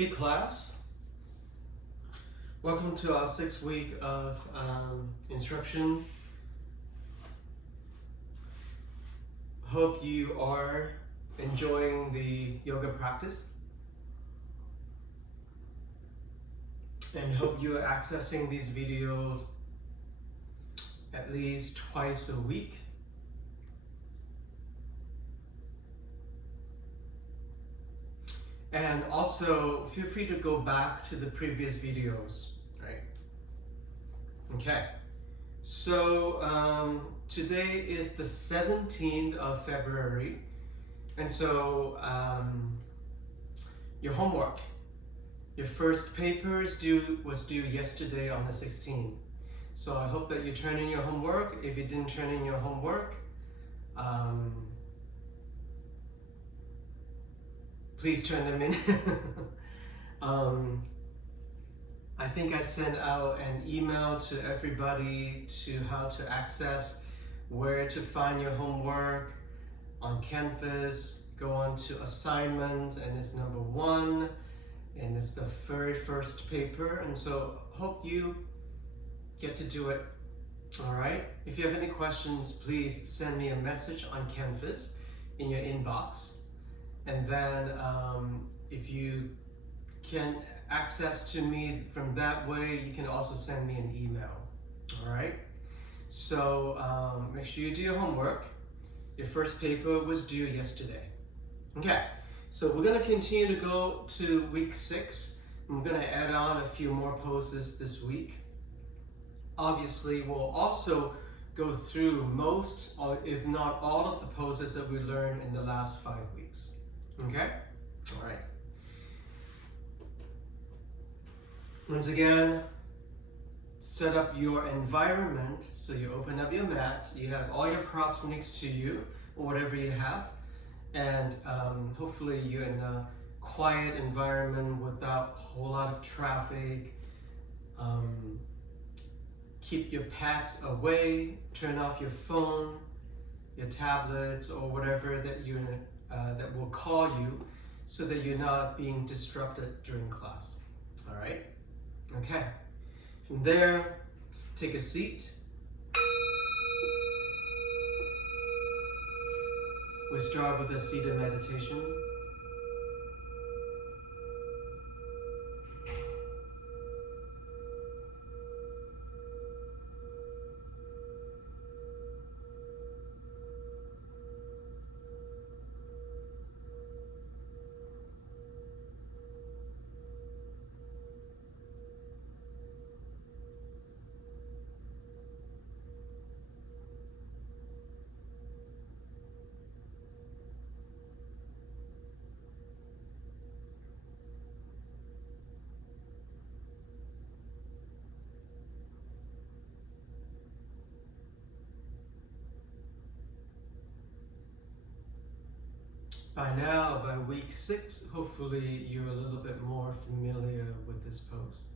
Hey class, welcome to our 6th week of instruction. Hope you are enjoying the yoga practice and hope you are accessing these videos at least twice a week. And also feel free to go back to the previous videos, right? Okay, so today is the 17th of February, and so your homework, your first paper was due yesterday on the 16th. So I hope that you turn in your homework. If you didn't turn in your homework, please turn them in. I think I sent out an email to everybody to how to access where to find your homework on Canvas. Go on to assignment, and it's number 1, and it's the very first paper, and so hope you get to do it. All right, if you have any questions, please send me a message on Canvas in your inbox, and then if you can access to me from that way, you can also send me an email. All right, so make sure you do your homework. Your first paper was due yesterday. Okay, so we're going to continue to go to week 6. I'm going to add on a few more poses this week. Obviously, we'll also go through most, or if not all, of the poses that we learned in the last 5 weeks. Okay? All right. Once again, set up your environment. So you open up your mat, you have all your props next to you, or whatever you have, and hopefully you're in a quiet environment without a whole lot of traffic. Keep your pets away, turn off your phone, your tablets, or whatever that that will call you, so that you're not being disrupted during class. All right? Okay. From there, take a seat. We start with a seated meditation. By now, by week 6, hopefully you're a little bit more familiar with this pose.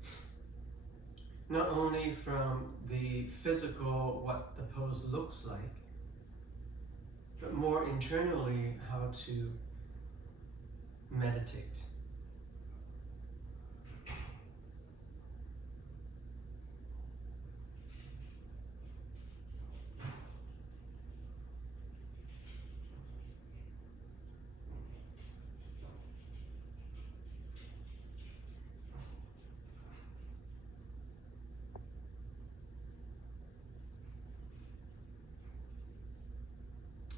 Not only from the physical, what the pose looks like, but more internally, how to meditate.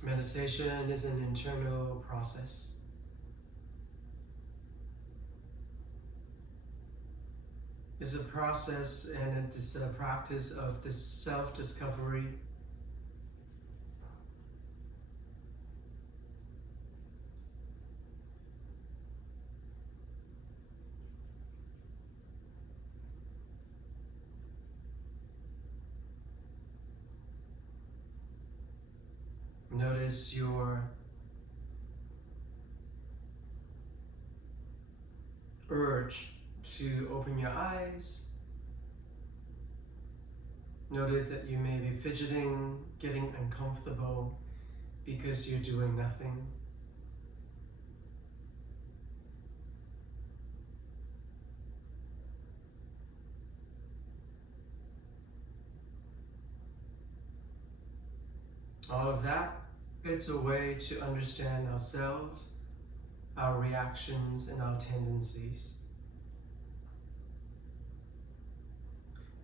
Meditation is an internal process. It's a process, and it is a practice of this self-discovery. Notice your urge to open your eyes. Notice that you may be fidgeting, getting uncomfortable because you're doing nothing. All of that, it's a way to understand ourselves, our reactions, and our tendencies.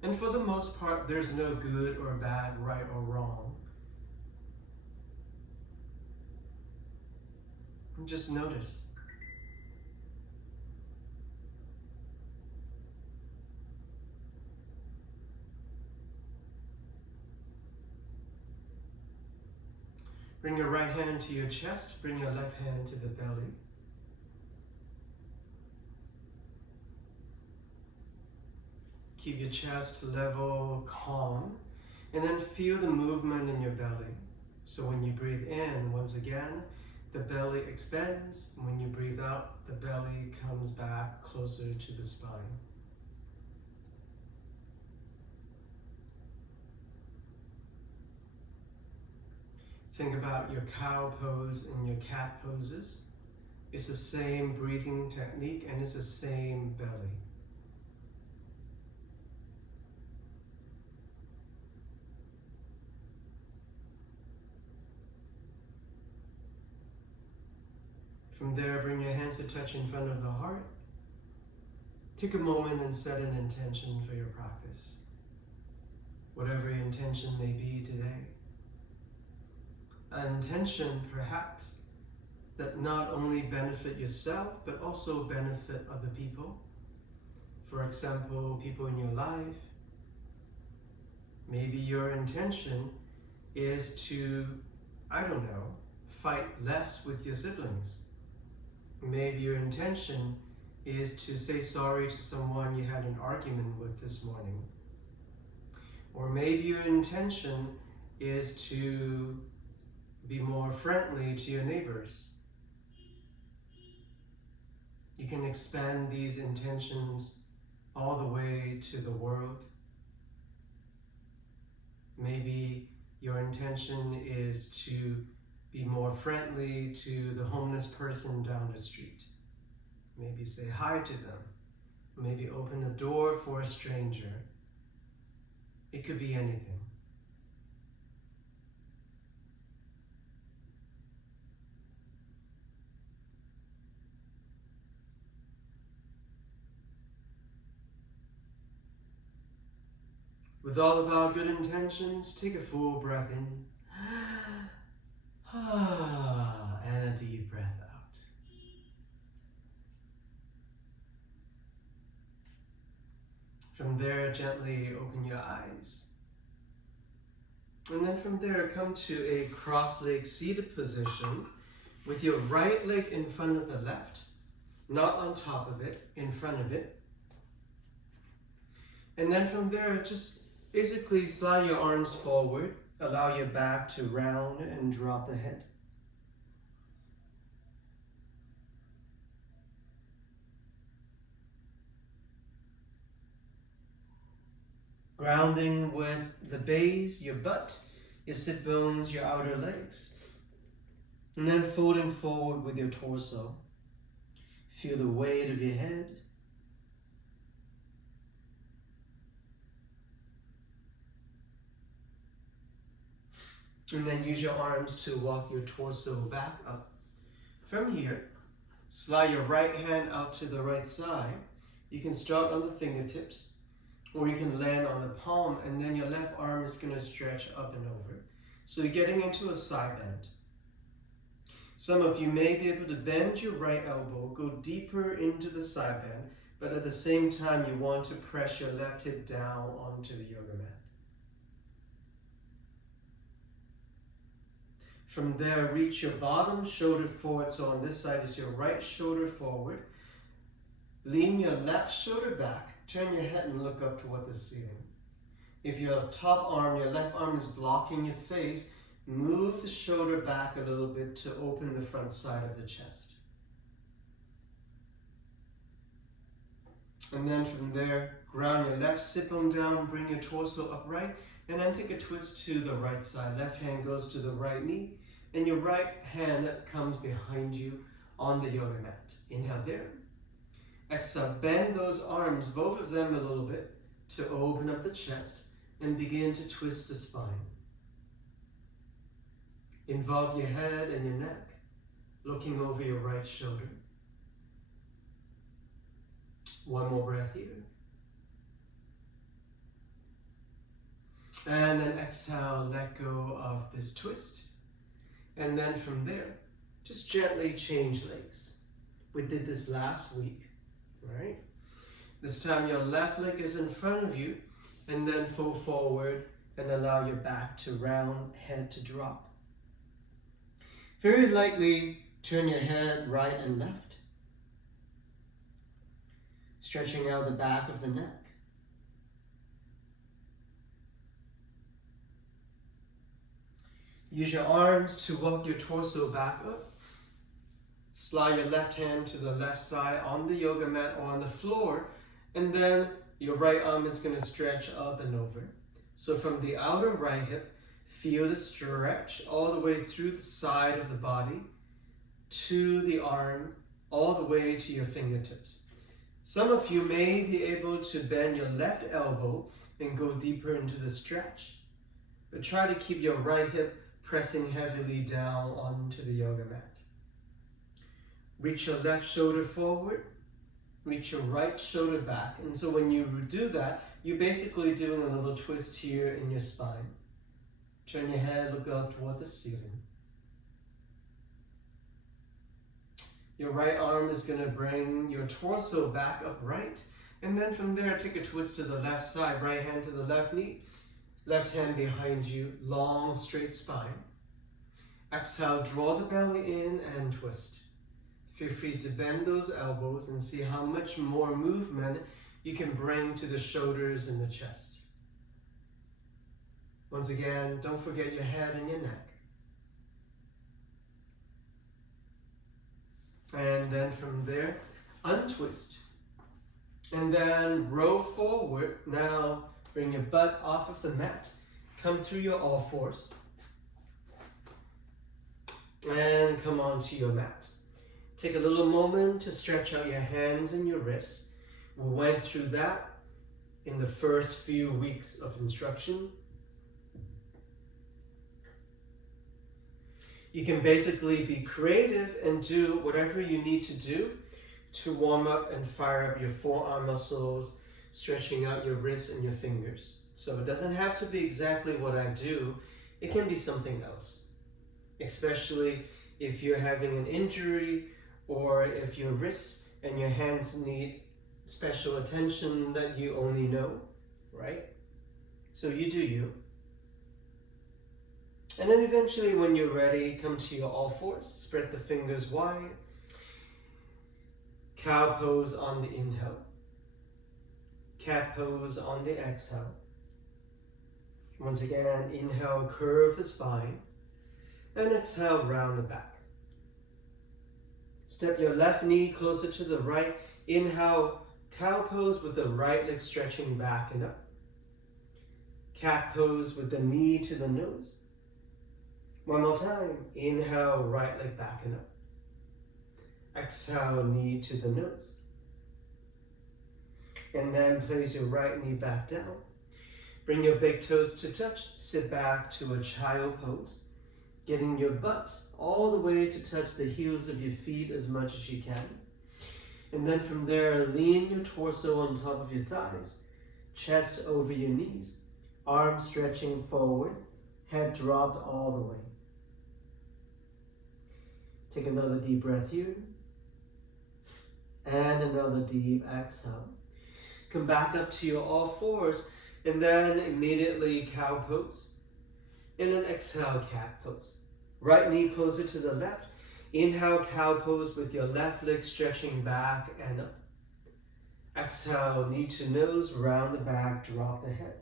And for the most part, there's no good or bad, right or wrong. And just notice. Bring your right hand to your chest, bring your left hand to the belly. Keep your chest level, calm, and then feel the movement in your belly. So when you breathe in, once again, the belly expands. When you breathe out, the belly comes back closer to the spine. Think about your cow pose and your cat poses. It's the same breathing technique and it's the same belly. From there, bring your hands to touch in front of the heart. Take a moment and set an intention for your practice. Whatever your intention may be today. An intention, perhaps, that not only benefit yourself, but also benefit other people. For example, people in your life. Maybe your intention is to, I don't know, fight less with your siblings. Maybe your intention is to say sorry to someone you had an argument with this morning. Or maybe your intention is to be more friendly to your neighbors. You can expand these intentions all the way to the world. Maybe your intention is to be more friendly to the homeless person down the street. Maybe say hi to them. Maybe open a door for a stranger. It could be anything. With all of our good intentions, take a full breath in. And a deep breath out. From there, gently open your eyes. And then from there, come to a cross-legged seated position with your right leg in front of the left, not on top of it, in front of it. And then from there, just basically slide your arms forward, allow your back to round and drop the head. Grounding with the base, your butt, your sit bones, your outer legs. And then folding forward with your torso. Feel the weight of your head. And then use your arms to walk your torso back up. From here, slide your right hand out to the right side. You can start on the fingertips, or you can land on the palm, and then your left arm is going to stretch up and over. So you're getting into a side bend. Some of you may be able to bend your right elbow, go deeper into the side bend, but at the same time you want to press your left hip down onto the yoga mat. From there, reach your bottom shoulder forward. So on this side is your right shoulder forward. Lean your left shoulder back. Turn your head and look up toward the ceiling. If your top arm, your left arm is blocking your face, move the shoulder back a little bit to open the front side of the chest. And then from there, ground your left sit bone down, bring your torso upright, and then take a twist to the right side. Left hand goes to the right knee, and your right hand comes behind you on the yoga mat. Inhale there. Exhale, bend those arms, both of them a little bit, to open up the chest and begin to twist the spine. Involve your head and your neck, looking over your right shoulder. One more breath here. And then exhale, let go of this twist. And then from there, just gently change legs. We did this last week, right? This time your left leg is in front of you, and then fold forward and allow your back to round, head to drop. Very lightly turn your head right and left, stretching out the back of the neck. Use your arms to walk your torso back up. Slide your left hand to the left side on the yoga mat or on the floor, and then your right arm is going to stretch up and over. So from the outer right hip, feel the stretch all the way through the side of the body to the arm, all the way to your fingertips. Some of you may be able to bend your left elbow and go deeper into the stretch, but try to keep your right hip pressing heavily down onto the yoga mat. Reach your left shoulder forward, reach your right shoulder back. And so when you do that, you're basically doing a little twist here in your spine. Turn your head, look up toward the ceiling. Your right arm is going to bring your torso back upright. And then from there, take a twist to the left side, right hand to the left knee, left hand behind you, long straight spine. Exhale, draw the belly in and twist. Feel free to bend those elbows and see how much more movement you can bring to the shoulders and the chest. Once again, don't forget your head and your neck. And then from there, untwist. And then roll forward. Now bring your butt off of the mat. Come through your all fours. And come onto your mat. Take a little moment to stretch out your hands and your wrists. We went through that in the first few weeks of instruction. You can basically be creative and do whatever you need to do to warm up and fire up your forearm muscles, stretching out your wrists and your fingers. So it doesn't have to be exactly what I do. It can be something else, especially if you're having an injury or if your wrists and your hands need special attention that you only know, right? So you do you. And then eventually when you're ready, come to your all fours, spread the fingers wide. Cow pose on the inhale. Cat pose on the exhale. Once again, inhale, curve the spine. And exhale, round the back. Step your left knee closer to the right. Inhale, cow pose with the right leg stretching back and up. Cat pose with the knee to the nose. One more time. Inhale, right leg back and up. Exhale, knee to the nose. And then place your right knee back down. Bring your big toes to touch. Sit back to a child pose. Getting your butt all the way to touch the heels of your feet as much as you can. And then from there, lean your torso on top of your thighs. Chest over your knees. Arms stretching forward. Head dropped all the way. Take another deep breath here. And another deep exhale. Come back up to your all fours. And then immediately cow pose. And then exhale, cat pose. Right knee closer to the left. Inhale, cow pose with your left leg stretching back and up. Exhale, knee to nose, round the back, drop the head.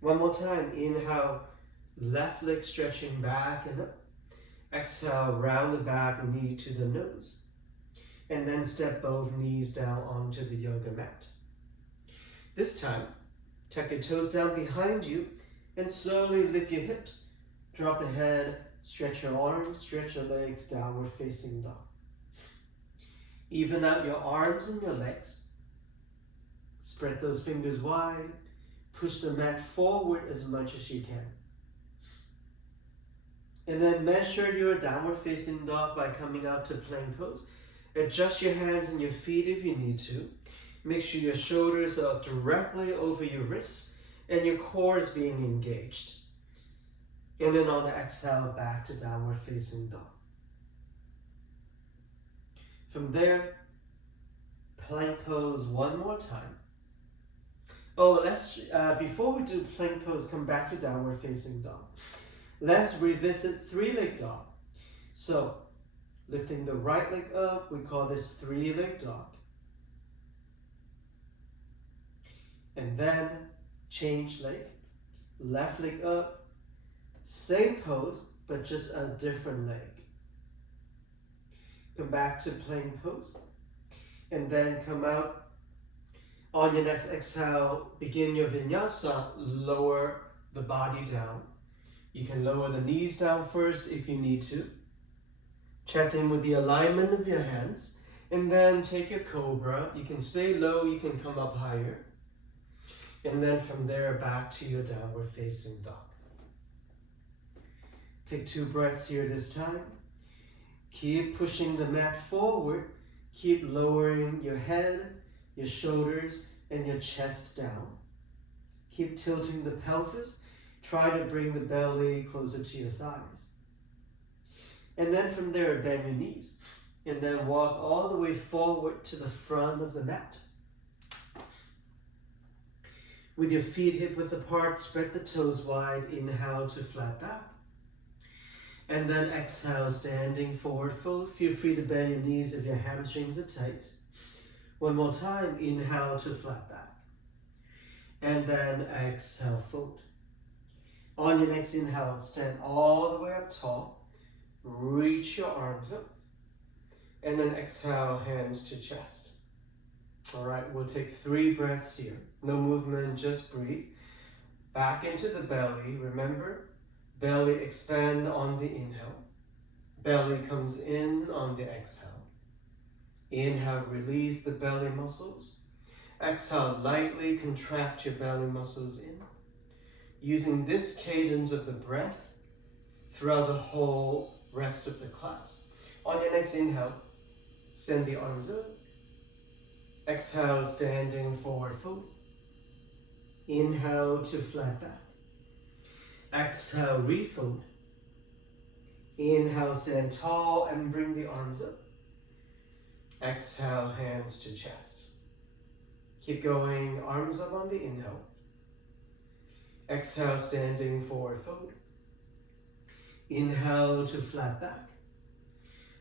One more time. Inhale, left leg stretching back and up. Exhale, round the back, knee to the nose. And then step both knees down onto the yoga mat. This time, tuck your toes down behind you and slowly lift your hips. Drop the head, stretch your arms, stretch your legs, downward facing dog. Even out your arms and your legs. Spread those fingers wide. Push the mat forward as much as you can. And then measure your downward facing dog by coming out to plank pose. Adjust your hands and your feet if you need to. Make sure your shoulders are directly over your wrists and your core is being engaged. And then on the exhale, back to downward facing dog. From there, plank pose one more time. Oh, before we do plank pose, come back to downward facing dog. Let's revisit three-leg dog. So, lifting the right leg up, we call this three-leg dog. And then change leg, left leg up, same pose, but just a different leg. Come back to plank pose, and then come out. On your next exhale, begin your vinyasa, lower the body down. You can lower the knees down first if you need to. Check in with the alignment of your hands, and then take your cobra. You can stay low, you can come up higher. And then from there, back to your downward facing dog. Take 2 breaths here this time. Keep pushing the mat forward. Keep lowering your head, your shoulders, and your chest down. Keep tilting the pelvis. Try to bring the belly closer to your thighs. And then from there, bend your knees. And then walk all the way forward to the front of the mat. With your feet hip-width apart, spread the toes wide. Inhale to flat back. And then exhale, standing forward fold. Feel free to bend your knees if your hamstrings are tight. One more time, inhale to flat back. And then exhale, fold. On your next inhale, stand all the way up tall. Reach your arms up. And then exhale, hands to chest. All right, we'll take 3 breaths here. No movement, just breathe. Back into the belly. Remember, belly expand on the inhale. Belly comes in on the exhale. Inhale, release the belly muscles. Exhale, lightly contract your belly muscles in. Using this cadence of the breath throughout the whole rest of the class. On your next inhale, send the arms up. Exhale, standing forward fold. Inhale to flat back. Exhale, refold. Inhale, stand tall and bring the arms up. Exhale, hands to chest. Keep going, arms up on the inhale. Exhale, standing forward fold. Inhale to flat back.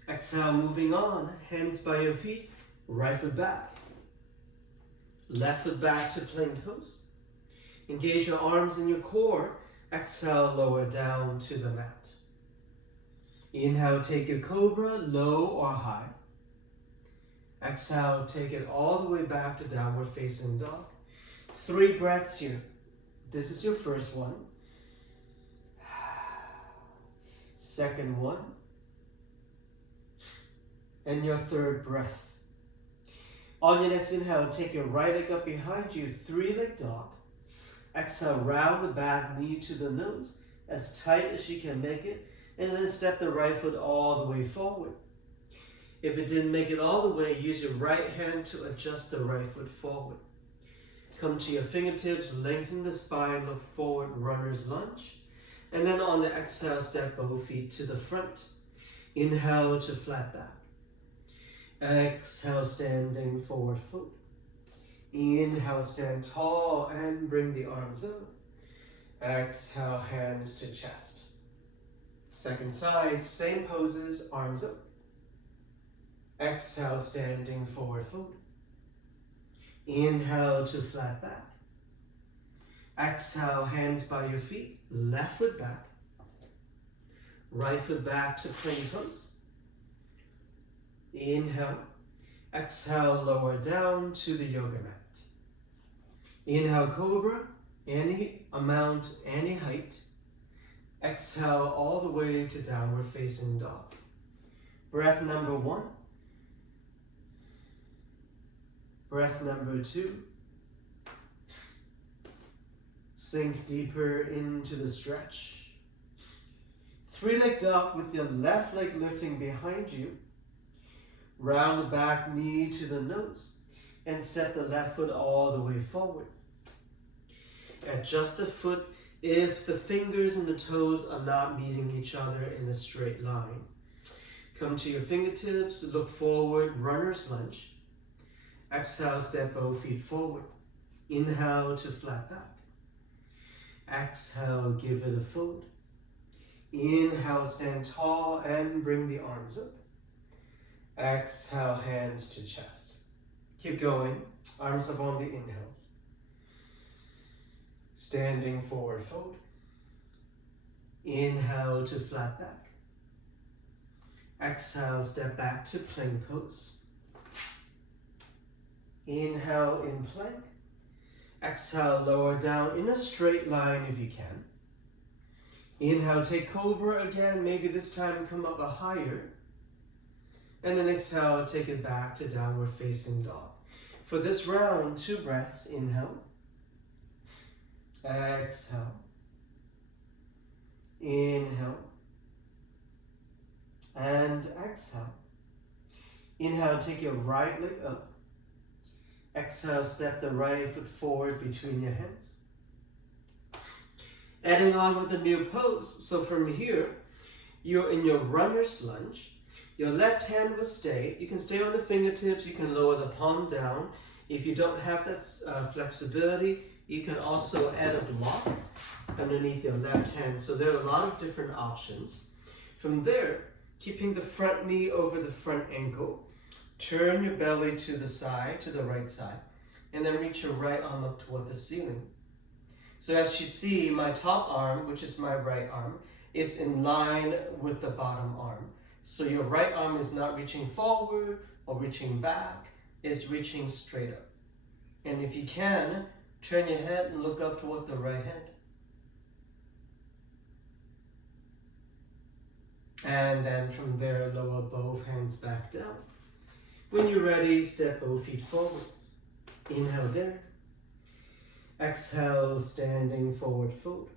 Exhale, moving on, hands by your feet, right foot back. Left foot back to plank pose. Engage your arms in your core. Exhale, lower down to the mat. Inhale, take your cobra, low or high. Exhale, take it all the way back to downward facing dog. 3 breaths here. This is your first one. Second one. And your third breath. On your next inhale, take your right leg up behind you, 3-leg dog. Exhale, round the back knee to the nose, as tight as you can make it, and then step the right foot all the way forward. If it didn't make it all the way, use your right hand to adjust the right foot forward. Come to your fingertips, lengthen the spine, look forward, runner's lunge. And then on the exhale, step both feet to the front. Inhale to flat back. Exhale, standing forward fold. Inhale, stand tall and bring the arms up. Exhale, hands to chest. Second side, same poses, arms up. Exhale, standing forward fold. Inhale to flat back. Exhale, hands by your feet, left foot back. Right foot back to plank pose. Inhale. Exhale, lower down to the yoga mat. Inhale, cobra, any amount, any height. Exhale all the way to downward facing dog. Breath number 1. Breath number 2. Sink deeper into the stretch. Three-leg dog with your left leg lifting behind you. Round the back knee to the nose and step the left foot all the way forward. Adjust the foot if the fingers and the toes are not meeting each other in a straight line. Come to your fingertips, look forward, runner's lunge. Exhale, step both feet forward. Inhale to flat back. Exhale, give it a fold. Inhale, stand tall and bring the arms up. Exhale, hands to chest. Keep going, arms up on the inhale. Standing forward fold. Inhale to flat back. Exhale, step back to plank pose. Inhale in plank. Exhale, lower down in a straight line if you can. Inhale, take cobra again, maybe this time come up a higher. And then exhale, take it back to downward facing dog. For this round, 2 breaths, inhale. Exhale. Inhale. And exhale. Inhale, take your right leg up. Exhale, step the right foot forward between your hands. Adding on with a new pose. So from here, you're in your runner's lunge. Your left hand will stay. You can stay on the fingertips. You can lower the palm down. If you don't have that flexibility, you can also add a block underneath your left hand. So there are a lot of different options. From there, keeping the front knee over the front ankle, turn your belly to the side, to the right side, and then reach your right arm up toward the ceiling. So as you see, my top arm, which is my right arm, is in line with the bottom arm. So your right arm is not reaching forward or reaching back, it's reaching straight up. And if you can, turn your head and look up toward the right hand. And then from there, lower both hands back down. When you're ready, step both feet forward. Inhale there. Exhale, standing forward fold.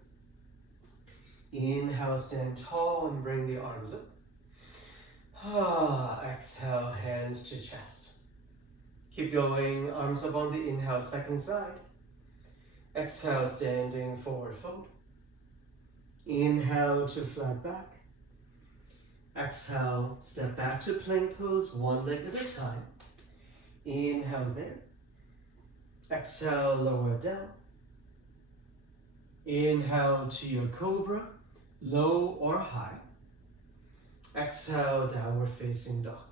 Inhale, stand tall and bring the arms up. Exhale, hands to chest. Keep going, arms up on the inhale, second side. Exhale, standing forward fold. Inhale to flat back. Exhale, step back to plank pose, one leg at a time. Inhale there. Exhale, lower down. Inhale to your cobra, low or high. Exhale, downward facing dog.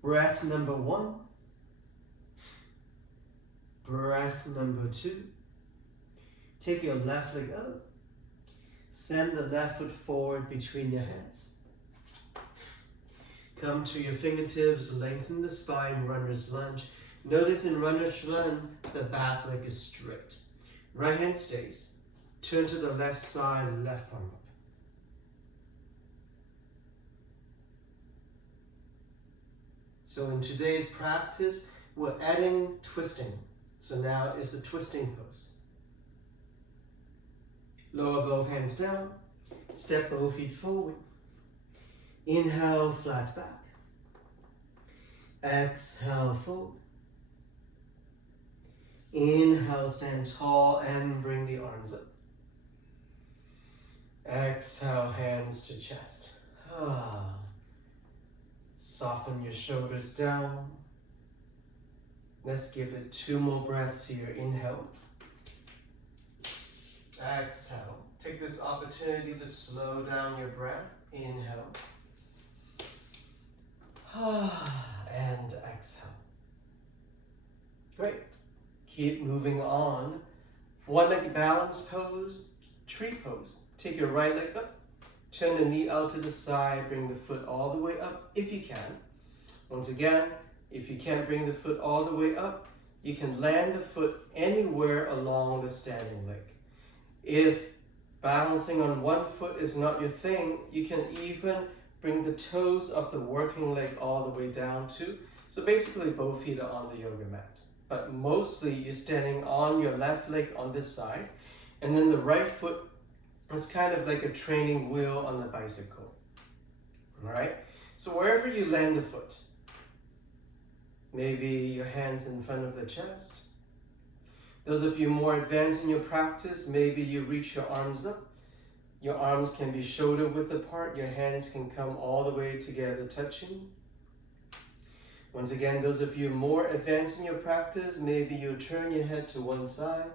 Breath number 1. Breath number 2. Take your left leg up. Send the left foot forward between your hands. Come to your fingertips, lengthen the spine, runner's lunge. Notice in runner's lunge, the back leg is straight. Right hand stays. Turn to the left side, left arm up. So in today's practice, we're adding twisting. So now it's a twisting pose. Lower both hands down, step both feet forward. Inhale, flat back. Exhale, fold. Inhale, stand tall and bring the arms up. Exhale, hands to chest. Soften your shoulders down. Let's give it 2 more breaths here. Inhale. Exhale. Take this opportunity to slow down your breath. Inhale. And exhale. Great. Keep moving on. One leg balance pose, tree pose. Take your right leg up. Turn the knee out to the side. Bring the foot all the way up if you can. Once again, if you can't bring the foot all the way up, you can land the foot anywhere along the standing leg. If balancing on one foot is not your thing, you can even bring the toes of the working leg all the way down too. So basically both feet are on the yoga mat. But mostly you're standing on your left leg on this side, and then the right foot It's kind of like a training wheel on the bicycle. All right? So wherever you land the foot, maybe your hands in front of the chest. Those of you more advanced in your practice, maybe you reach your arms up. Your arms can be shoulder width apart. Your hands can come all the way together, touching. Once again, those of you more advanced in your practice, maybe you turn your head to one side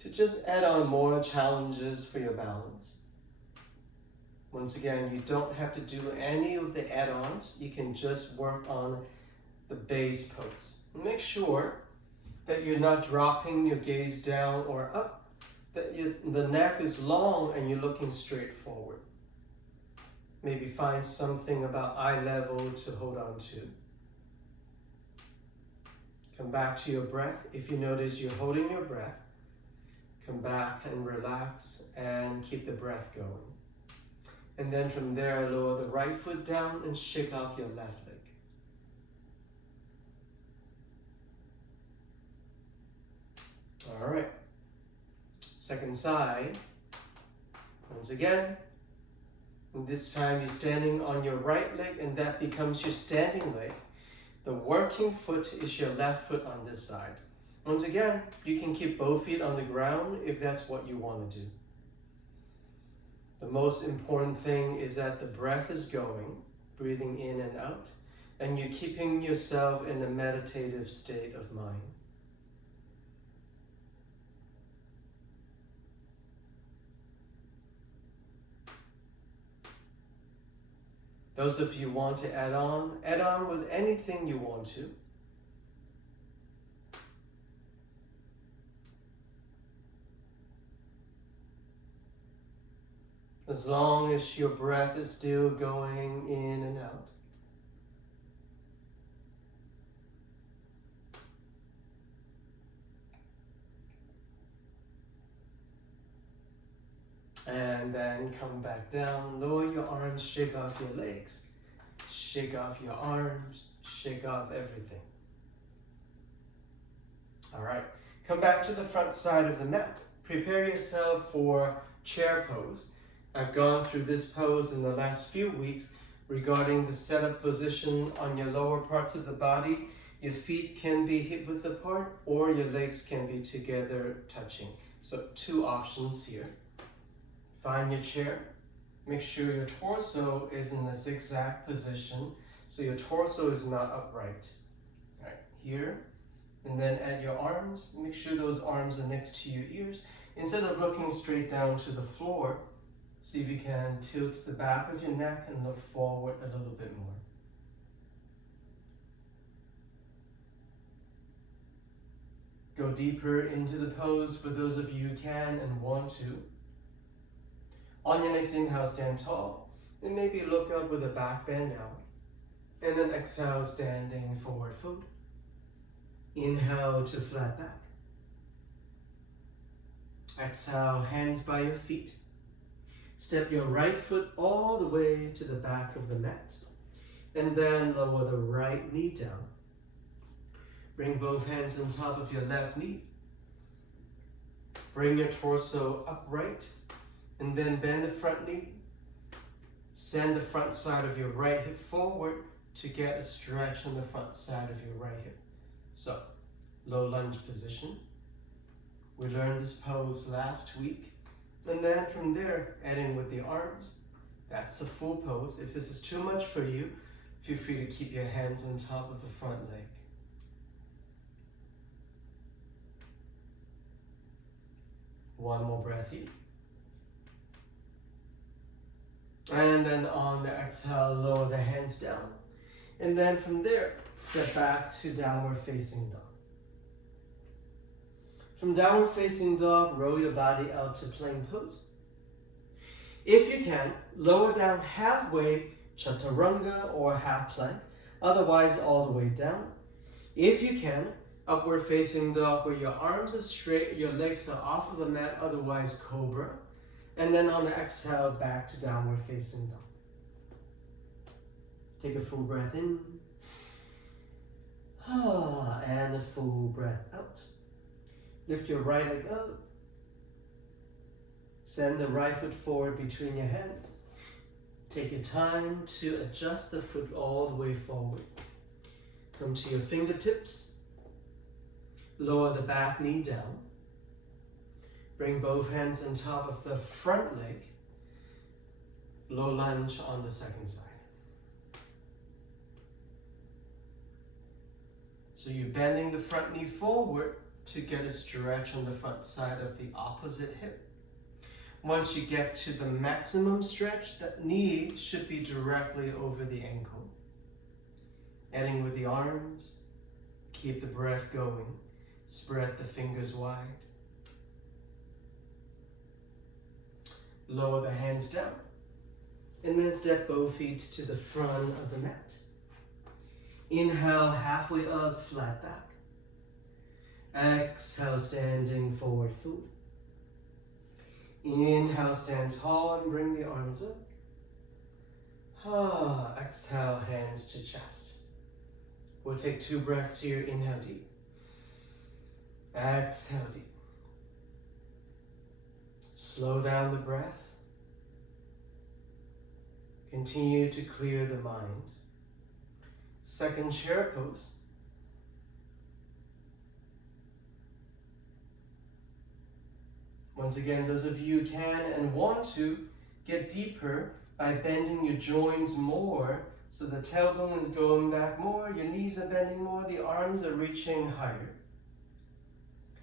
to just add on more challenges for your balance. Once again, you don't have to do any of the add-ons. You can just work on the base pose. Make sure that you're not dropping your gaze down or up, that the neck is long and you're looking straight forward. Maybe find something about eye level to hold on to. Come back to your breath. If you notice you're holding your breath, come back and relax and keep the breath going. And then from there, lower the right foot down and shake off your left leg. All right. Second side. Once again, and this time you're standing on your right leg and that becomes your standing leg. The working foot is your left foot on this side. Once again, you can keep both feet on the ground if that's what you want to do. The most important thing is that the breath is going, breathing in and out, and you're keeping yourself in a meditative state of mind. Those of you who want to add on with anything you want to. As long as your breath is still going in and out. And then come back down, lower your arms, shake off your legs, shake off your arms, shake off everything. All right, come back to the front side of the mat. Prepare yourself for chair pose. I've gone through this pose in the last few weeks regarding the setup position on your lower parts of the body. Your feet can be hip width apart or your legs can be together touching. So two options here. Find your chair. Make sure your torso is in a zigzag position so your torso is not upright. All right, here. And then at your arms, make sure those arms are next to your ears. Instead of looking straight down to the floor, see if you can tilt the back of your neck and look forward a little bit more. Go deeper into the pose for those of you who can and want to. On your next inhale, stand tall, and maybe look up with a back bend out. And then exhale, standing forward fold. Inhale to flat back. Exhale, hands by your feet. Step your right foot all the way to the back of the mat. And then lower the right knee down. Bring both hands on top of your left knee. Bring your torso upright. And then bend the front knee. Send the front side of your right hip forward to get a stretch on the front side of your right hip. So, low lunge position. We learned this pose last week. And then from there, adding with the arms. That's the full pose. If this is too much for you, feel free to keep your hands on top of the front leg. One more breath here. And then on the exhale, lower the hands down. And then from there, step back to downward facing dog. From downward facing dog, roll your body out to plank pose. If you can, lower down halfway, chaturanga or half plank, otherwise all the way down. If you can, upward facing dog where your arms are straight, your legs are off of the mat, otherwise cobra. And then on the exhale, back to downward facing dog. Take a full breath in. And a full breath out. Lift your right leg up. Send the right foot forward between your hands. Take your time to adjust the foot all the way forward. Come to your fingertips. Lower the back knee down. Bring both hands on top of the front leg. Low lunge on the second side. So you're bending the front knee forward to get a stretch on the front side of the opposite hip. Once you get to the maximum stretch, that knee should be directly over the ankle. Adding with the arms, keep the breath going. Spread the fingers wide. Lower the hands down. And then step both feet to the front of the mat. Inhale, halfway up, flat back. Exhale, standing forward fold. Inhale, stand tall and bring the arms up. Exhale, hands to chest. We'll take 2 breaths here. Inhale deep. Exhale deep. Slow down the breath. Continue to clear the mind. Second chair pose. Once again, those of you who can and want to get deeper by bending your joints more, so the tailbone is going back more, your knees are bending more, the arms are reaching higher.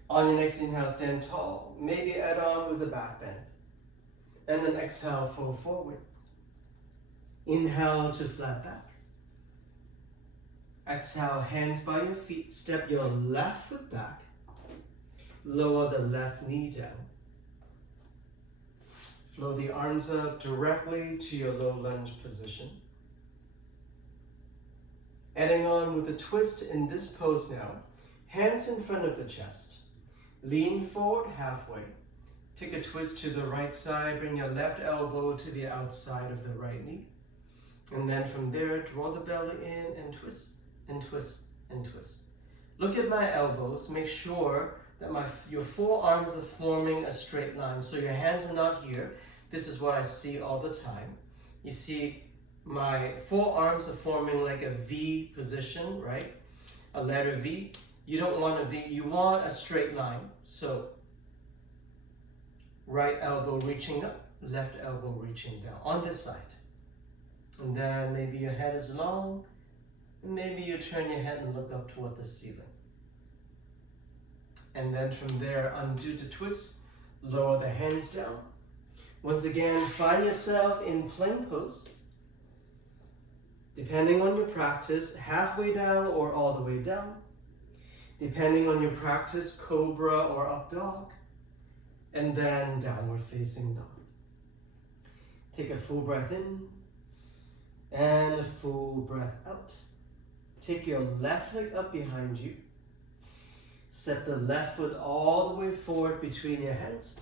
On your next inhale, stand tall. Maybe add on with the back bend. And then exhale, fold forward. Inhale to flat back. Exhale, hands by your feet. Step your left foot back. Lower the left knee down. Flow the arms up directly to your low lunge position. Adding on with a twist in this pose now. Hands in front of the chest. Lean forward halfway. Take a twist to the right side. Bring your left elbow to the outside of the right knee. And then from there, draw the belly in and twist, and twist, and twist. Look at my elbows. Make sure that your forearms are forming a straight line. So your hands are not here. This is what I see all the time. You see my forearms are forming like a V position, right? A letter V. You don't want a V, you want a straight line. So right elbow reaching up, left elbow reaching down on this side. And then maybe your head is long, and maybe you turn your head and look up toward the ceiling. And then from there, undo the twist, lower the hands down. Once again, find yourself in plank pose. Depending on your practice, halfway down or all the way down. Depending on your practice, cobra or up dog. And then downward facing dog. Take a full breath in and a full breath out. Take your left leg up behind you. Step the left foot all the way forward between your hands.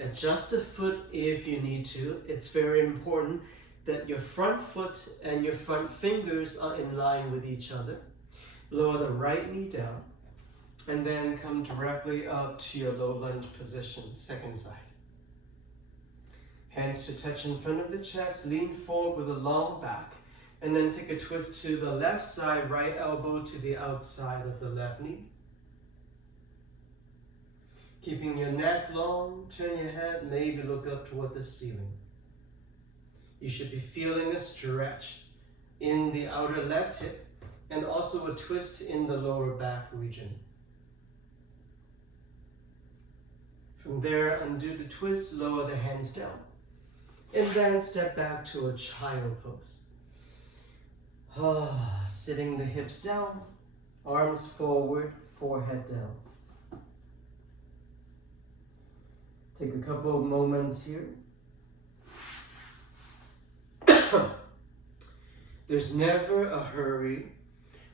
Adjust the foot if you need to. It's very important that your front foot and your front fingers are in line with each other. Lower the right knee down. And then come directly up to your low lunge position, second side. Hands to touch in front of the chest, lean forward with a long back, and then take a twist to the left side, right elbow to the outside of the left knee. Keeping your neck long, turn your head, maybe look up toward the ceiling. You should be feeling a stretch in the outer left hip and also a twist in the lower back region. From there, undo the twist, lower the hands down, and then step back to a child pose. Sitting the hips down, arms forward, forehead down. Take a couple of moments here. There's never a hurry.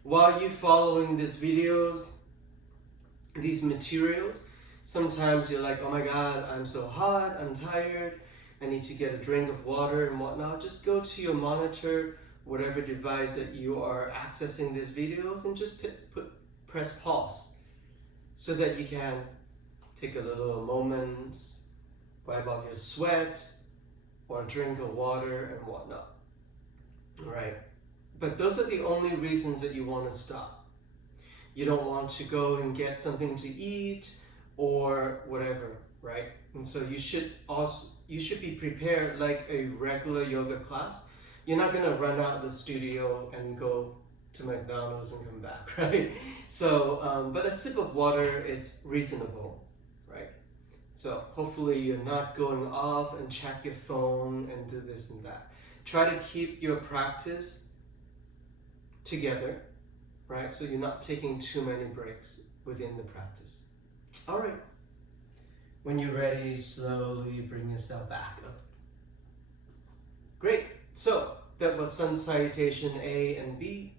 While you're following these videos, these materials, sometimes you're like, oh my God, I'm so hot, I'm tired, I need to get a drink of water and whatnot. Just go to your monitor, whatever device that you are accessing these videos, and just press pause so that you can take a little moment wipe off your sweat, or drink of water and whatnot. All right? But those are the only reasons that you want to stop. You don't want to go and get something to eat or whatever, right? And so you should be prepared like a regular yoga class. You're not gonna run out of the studio and go to McDonald's and come back, right? So, but a sip of water, it's reasonable, right? So hopefully you're not going off and check your phone and do this and that. Try to keep your practice together, right? So you're not taking too many breaks within the practice. All right. When you're ready, slowly bring yourself back up. Great. So that was sun salutation A and B.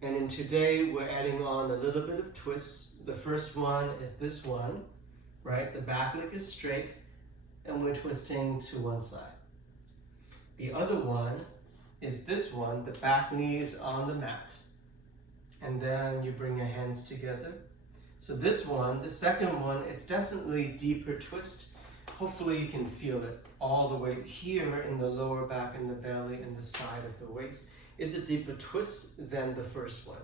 And in today, we're adding on a little bit of twists. The first one is this one, right? The back leg is straight, and we're twisting to one side. The other one is this one. The back knee is on the mat. And then you bring your hands together. So this one, the second one, it's definitely deeper twist. Hopefully you can feel it all the way here in the lower back and the belly and the side of the waist. It's a deeper twist than the first one.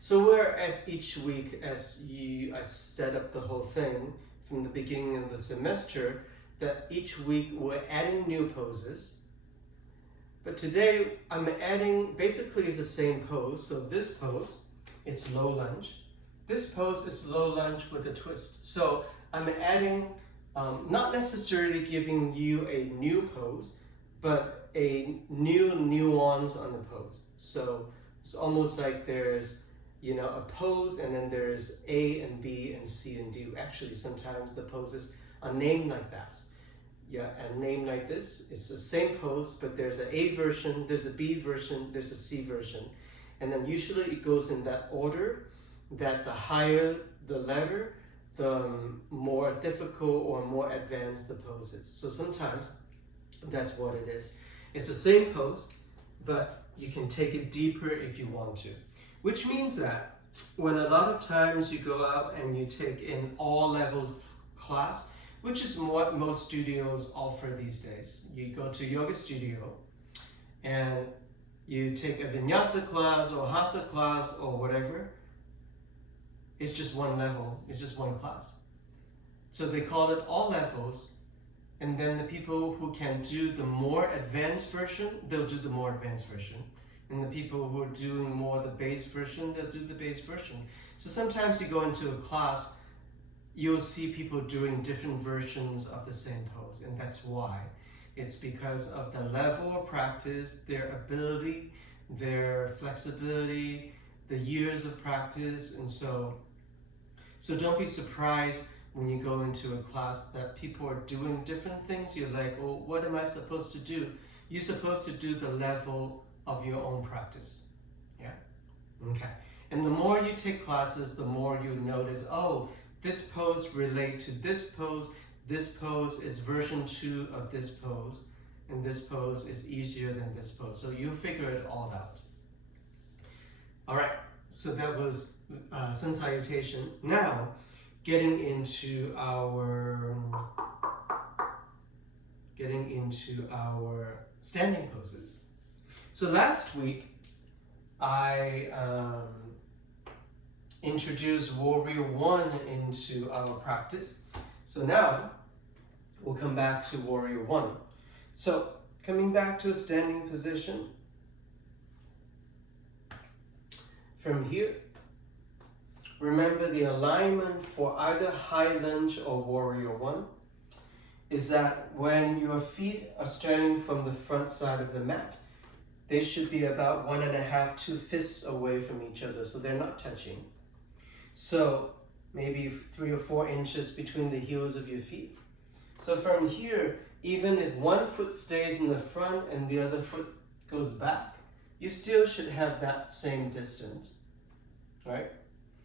So we're at each week as I set up the whole thing from the beginning of the semester, that each week we're adding new poses. But today I'm adding, basically it's the same pose. So this pose, it's low lunge. This pose is low lunge with a twist. So I'm adding, not necessarily giving you a new pose, but a new nuance on the pose. So it's almost like there's, a pose, and then there's A and B and C and D. Actually, sometimes the poses are named like that. Yeah, and named like this. It's the same pose, but there's an A version, there's a B version, there's a C version. And then usually it goes in that order, that the higher the letter, the more difficult or more advanced the pose is. So sometimes that's what it is. It's the same pose, but you can take it deeper if you want to. Which means that when a lot of times you go out and you take in all levels class, which is what most studios offer these days. You go to yoga studio and you take a vinyasa class or hatha class or whatever. It's just one level, it's just one class. So they call it all levels, and then the people who can do the more advanced version, they'll do the more advanced version. And the people who are doing more the base version, they'll do the base version. So sometimes you go into a class, you'll see people doing different versions of the same pose, and that's why. It's because of the level of practice, their ability, their flexibility, the years of practice, and so don't be surprised when you go into a class that people are doing different things. You're like, oh, what am I supposed to do? You're supposed to do the level of your own practice. Yeah? Okay. And the more you take classes, the more you notice, oh, this pose relates to this pose is version 2 of this pose, and this pose is easier than this pose. So you figure it all out. All right, so that was sun salutation. Now, getting into our standing poses. So last week, I introduced Warrior 1 into our practice. So now, we'll come back to Warrior 1. So, coming back to a standing position. From here, remember the alignment for either high lunge or Warrior 1 is that when your feet are standing from the front side of the mat, they should be about 1.5 to 2 fists away from each other, so they're not touching. So maybe 3 or 4 inches between the heels of your feet. So from here, even if one foot stays in the front and the other foot goes back, you still should have that same distance, right?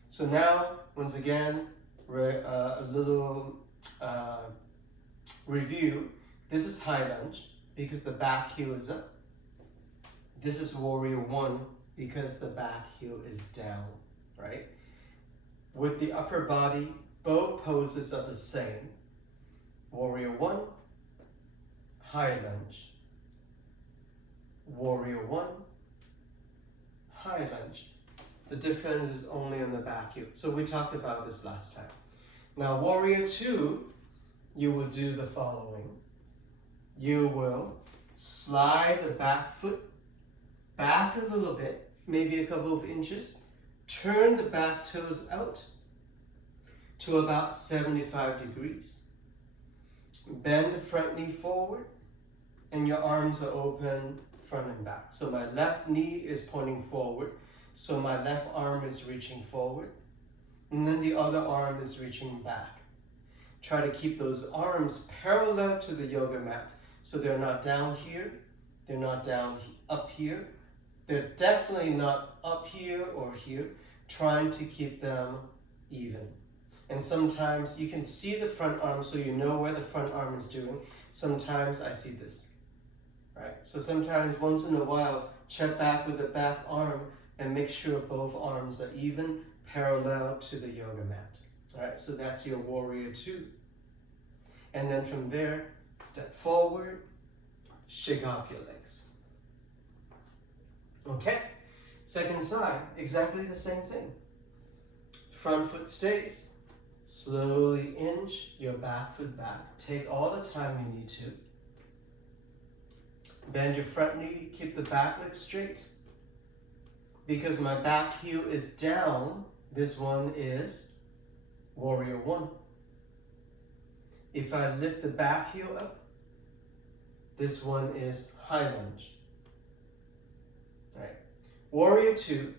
So now, once again, a little review. This is high lunge because the back heel is up. This is Warrior 1 because the back heel is down, right? With the upper body, both poses are the same. Warrior 1, high lunge. Warrior 1, high lunge. The difference is only on the back heel. So we talked about this last time. Now Warrior 2, you will do the following. You will slide the back foot back a little bit, maybe a couple of inches. Turn the back toes out to about 75 degrees. Bend the front knee forward and your arms are open front and back. So my left knee is pointing forward. So my left arm is reaching forward. And then the other arm is reaching back. Try to keep those arms parallel to the yoga mat. So they're not down here. They're not down up here. They're definitely not up here or here. Trying to keep them even. And sometimes you can see the front arm so you know where the front arm is doing. Sometimes I see this. Right? So sometimes once in a while, check back with the back arm and make sure both arms are even, parallel to the yoga mat. All right, so that's your Warrior 2. And then from there, step forward, shake off your legs. Okay, second side, exactly the same thing. Front foot stays. Slowly inch your back foot back. Take all the time you need to. Bend your front knee, keep the back leg straight. Because my back heel is down, this one is Warrior 1. If I lift the back heel up, this one is high lunge. All right. Warrior 2,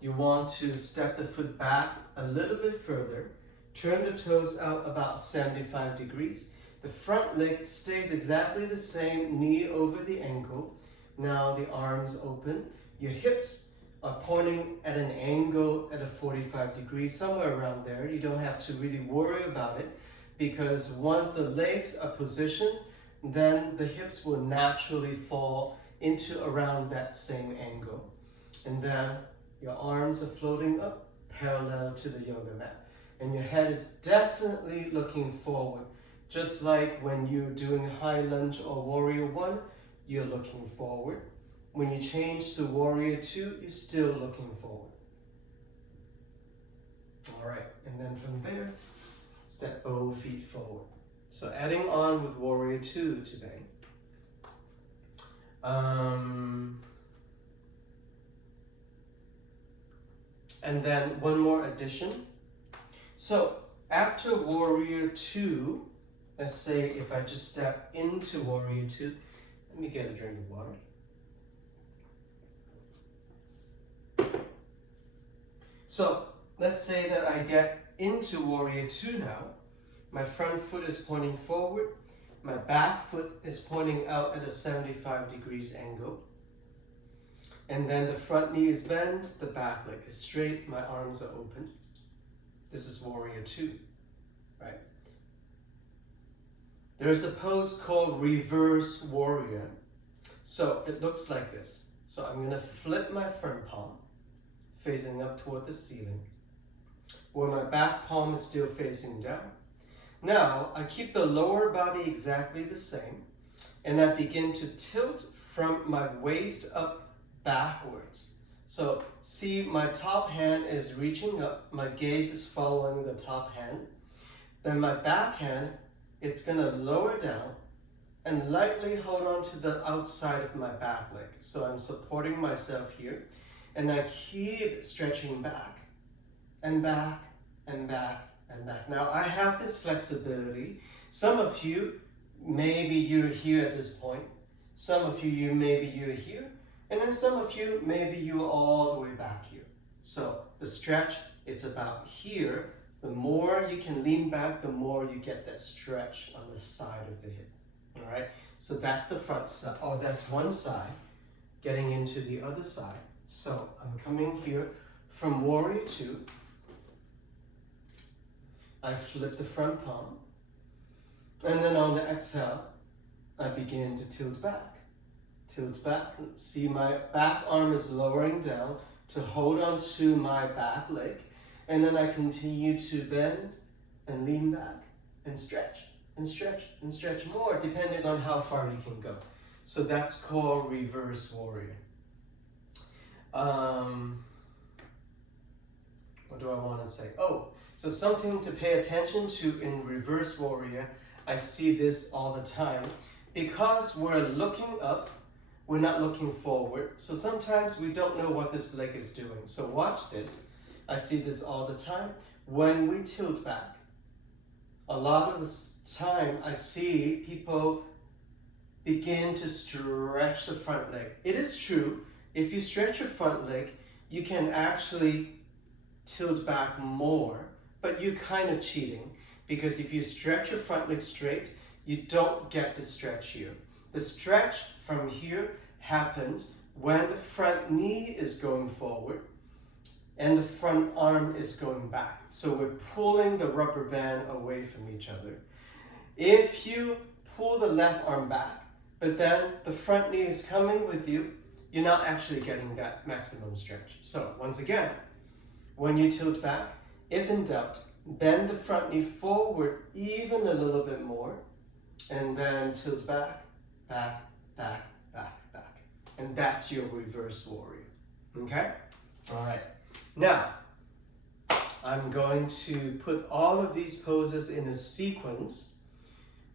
you want to step the foot back a little bit further. Turn the toes out about 75 degrees. The front leg stays exactly the same, knee over the ankle. Now the arms open. Your hips are pointing at an angle at a 45 degrees, somewhere around there. You don't have to really worry about it because once the legs are positioned, then the hips will naturally fall into around that same angle. And then your arms are floating up parallel to the yoga mat. And your head is definitely looking forward. Just like when you're doing high lunge or Warrior 1, you're looking forward. When you change to Warrior 2, you're still looking forward. All right, and then from there, step both feet forward. So adding on with Warrior 2 today. And then one more addition. So after Warrior 2, let's say if I just step into Warrior 2, let me get a drink of water. So let's say that I get into Warrior 2 now. My front foot is pointing forward. My back foot is pointing out at a 75 degrees angle. And then the front knee is bent, the back leg is straight, my arms are open. This is Warrior 2, right? There's a pose called Reverse Warrior. So it looks like this. So I'm gonna flip my front palm, facing up toward the ceiling, where my back palm is still facing down. Now, I keep the lower body exactly the same, and I begin to tilt from my waist up backwards. So see, my top hand is reaching up, my gaze is following the top hand. Then my back hand, it's gonna lower down and lightly hold on to the outside of my back leg. So I'm supporting myself here, and I keep stretching back and back and back and back. Now I have this flexibility. Some of you, maybe you're here at this point. Some of you, maybe you're here. And then some of you, maybe you're all the way back here. So the stretch, it's about here. The more you can lean back, the more you get that stretch on the side of the hip. All right, so that's the front side, or that's one side, getting into the other side. So I'm coming here from Warrior 2. I flip the front palm. And then on the exhale, I begin to tilt back. Tilt back. See, my back arm is lowering down to hold on to my back leg. And then I continue to bend and lean back and stretch. and stretch more, depending on how far you can go. So that's called reverse warrior. What do I want to say? Oh, so something to pay attention to in reverse warrior. I see this all the time. Because we're looking up, we're not looking forward. So sometimes we don't know what this leg is doing. So watch this. I see this all the time. When we tilt back, a lot of the time I see people begin to stretch the front leg. It is true, if you stretch your front leg, you can actually tilt back more, but you're kind of cheating, because if you stretch your front leg straight, you don't get the stretch here. The stretch from here happens when the front knee is going forward and the front arm is going back. So we're pulling the rubber band away from each other. If you pull the left arm back, but then the front knee is coming with you, you're not actually getting that maximum stretch. So once again, when you tilt back, if in doubt, bend the front knee forward even a little bit more, and then tilt back, back, back, back, back. And that's your reverse warrior, okay? All right, now, I'm going to put all of these poses in a sequence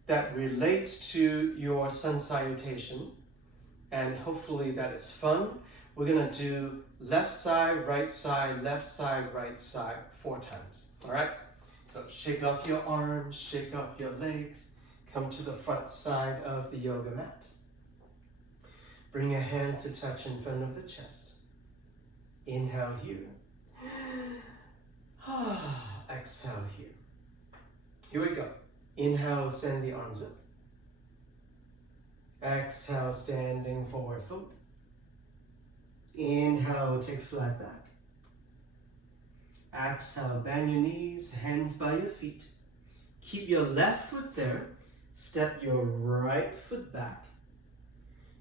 that relates to your sun salutation, and hopefully that is fun. We're gonna do left side, right side, 4 times, all right? So shake off your arms, shake off your legs, come to the front side of the yoga mat. Bring your hands to touch in front of the chest. Inhale here. Exhale here. Here we go. Inhale, send the arms up. Exhale, standing forward fold. Inhale, take flat back. Exhale, bend your knees, hands by your feet. Keep your left foot there. Step your right foot back.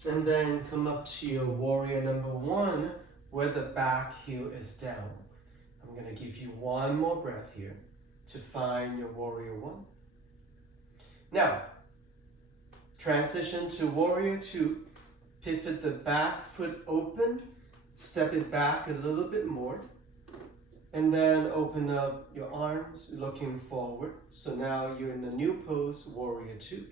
And then come up to your warrior number 1, where the back heel is down. I'm going to give you one more breath here to find your warrior 1. Now, transition to warrior 2. Pivot the back foot open, step it back a little bit more, and then open up your arms looking forward. So now you're in a new pose, warrior 2.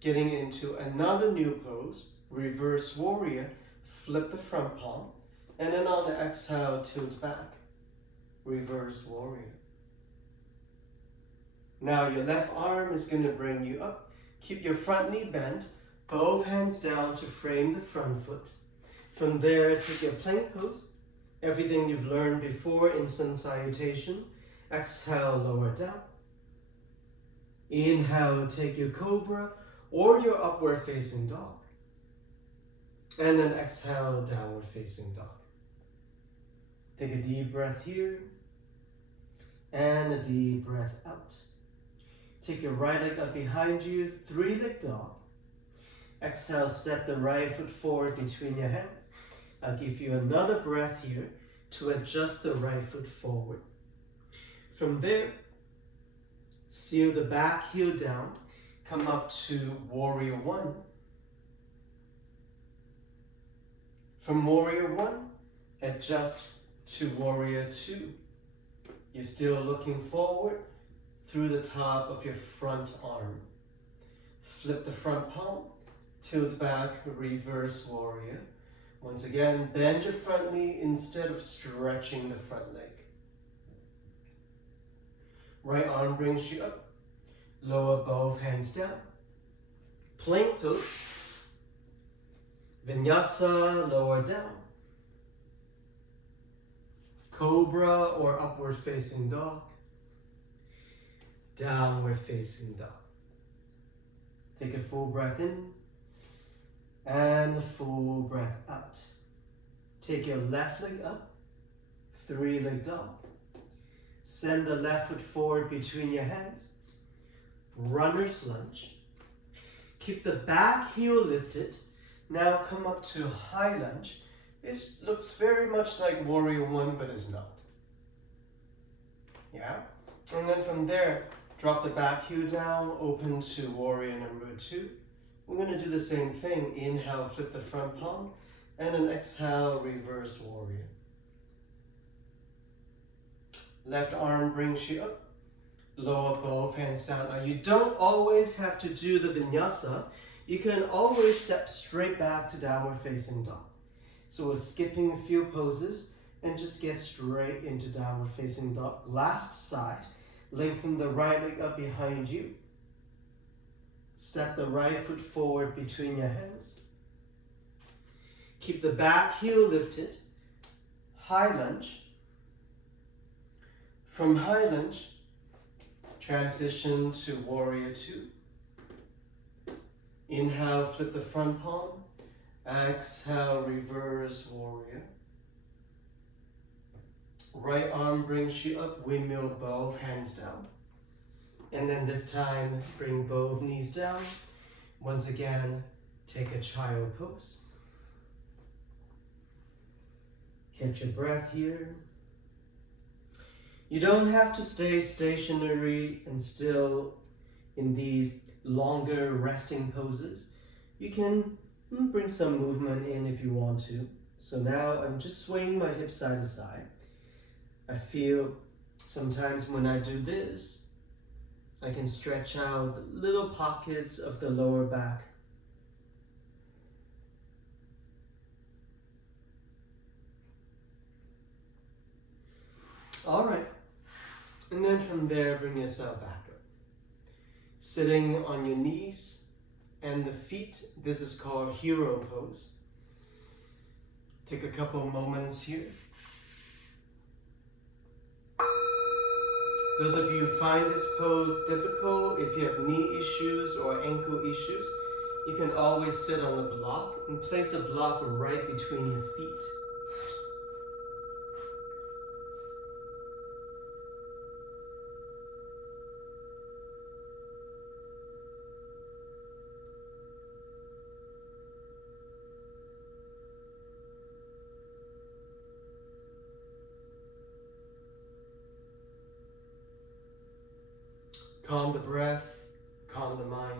Getting into another new pose, reverse warrior, flip the front palm, and then on the exhale, tilt back, reverse warrior. Now your left arm is going to bring you up. Keep your front knee bent, both hands down to frame the front foot. From there, take your plank pose. Everything you've learned before in sun salutation. Exhale, lower down. Inhale, take your cobra or your upward facing dog. And then exhale, downward facing dog. Take a deep breath here and a deep breath out. Take your right leg up behind you, 3-leg dog. Exhale, step the right foot forward between your hands. I'll give you another breath here to adjust the right foot forward. From there, seal the back heel down, come up to warrior 1. From warrior 1, adjust to warrior 2. You're still looking forward through the top of your front arm. Flip the front palm, tilt back, reverse warrior. Once again, bend your front knee instead of stretching the front leg. Right arm brings you up. Lower both hands down. Plank pose. Vinyasa, lower down. Cobra or upward facing dog. Downward facing dog. Take a full breath in and a full breath out. Take your left leg up, 3-leg dog. Send the left foot forward between your hands. Runner's lunge. Keep the back heel lifted. Now come up to high lunge. This looks very much like warrior 1, but is not. Yeah? And then from there, Drop the back heel down, open to warrior number 2. We're going to do the same thing. Inhale, flip the front palm, and then exhale, reverse warrior. Left arm brings you up, lower both hands down. Now you don't always have to do the vinyasa. You can always step straight back to downward facing dog. So we're skipping a few poses and just get straight into downward facing dog. Last side, lengthen the right leg up behind you. Step the right foot forward between your hands. Keep the back heel lifted. High lunge. From high lunge, transition to warrior 2. Inhale, flip the front palm. Exhale, reverse warrior. Right arm brings you up, windmill both hands down. And then this time, bring both knees down. Once again, take a child pose. Catch your breath here. You don't have to stay stationary and still in these longer resting poses. You can bring some movement in if you want to. So now I'm just swaying my hips side to side. I feel sometimes when I do this, I can stretch out the little pockets of the lower back. All right. And then from there, bring yourself back up. Sitting on your knees and the feet. This is called hero pose. Take a couple moments here. Those of you who find this pose difficult, if you have knee issues or ankle issues, you can always sit on a block and place a block right between your feet. Calm the breath, calm the mind.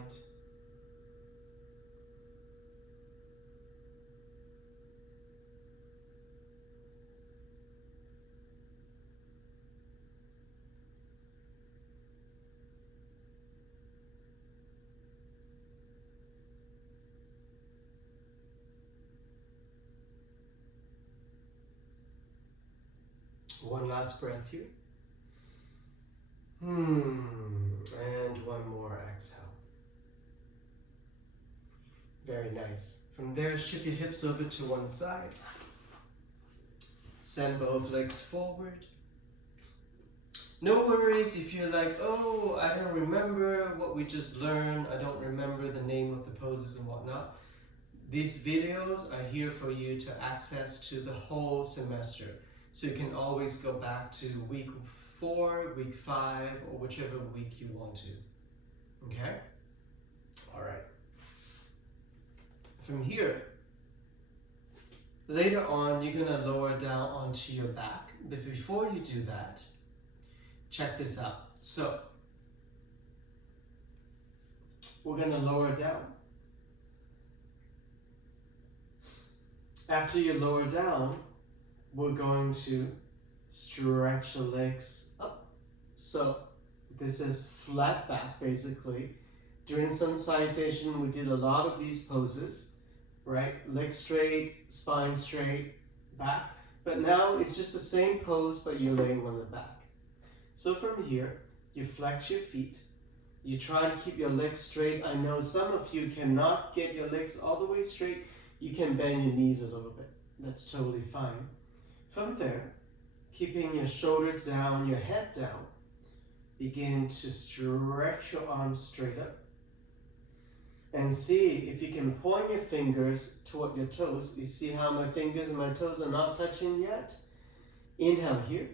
One last breath here. And one more exhale. Very nice. From there, shift your hips over to one side. Send both legs forward. No worries if you're like, oh, I don't remember what we just learned. I don't remember the name of the poses and whatnot. These videos are here for you to access to the whole semester. So you can always go back to week 4, week 5, or whichever week you want to. Okay? All right. From here, later on, you're gonna lower down onto your back. But before you do that, check this out. So, we're gonna lower down. After you lower down, we're going to stretch the legs up. So this is flat back basically. During sun salutation, we did a lot of these poses, right? Legs straight, spine straight, back. But now it's just the same pose, but you're laying on the back. So from here, you flex your feet. You try to keep your legs straight. I know some of you cannot get your legs all the way straight. You can bend your knees a little bit. That's totally fine. From there, keeping your shoulders down, your head down, begin to stretch your arms straight up. And see if you can point your fingers toward your toes. You see how my fingers and my toes are not touching yet? Inhale here.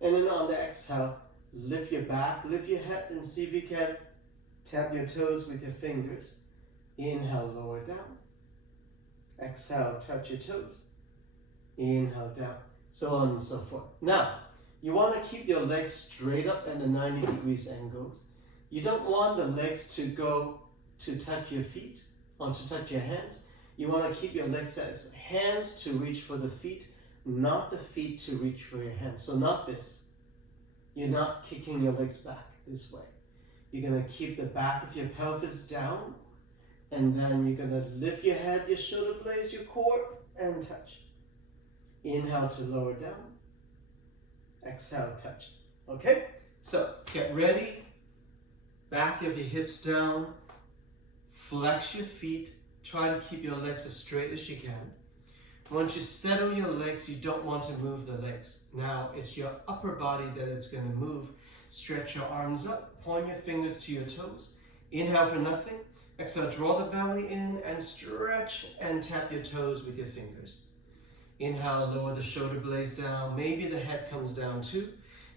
And then on the exhale, lift your back, lift your head, and see if you can tap your toes with your fingers. Inhale, lower down. Exhale, touch your toes. Inhale, down. So on and so forth. Now, you want to keep your legs straight up at the 90 degrees angles. You don't want the legs to go to touch your feet or to touch your hands. You want to keep your legs as hands to reach for the feet, not the feet to reach for your hands. So not this. You're not kicking your legs back this way. You're going to keep the back of your pelvis down, and then you're going to lift your head, your shoulder blades, your core, and touch. Inhale to lower down. Exhale, touch. Okay? So get ready. Back of your hips down. Flex your feet. Try to keep your legs as straight as you can. Once you settle your legs, you don't want to move the legs. Now it's your upper body that it's going to move. Stretch your arms up. Point your fingers to your toes. Inhale for nothing. Exhale, draw the belly in and stretch and tap your toes with your fingers. Inhale, lower the shoulder blades down. Maybe the head comes down too.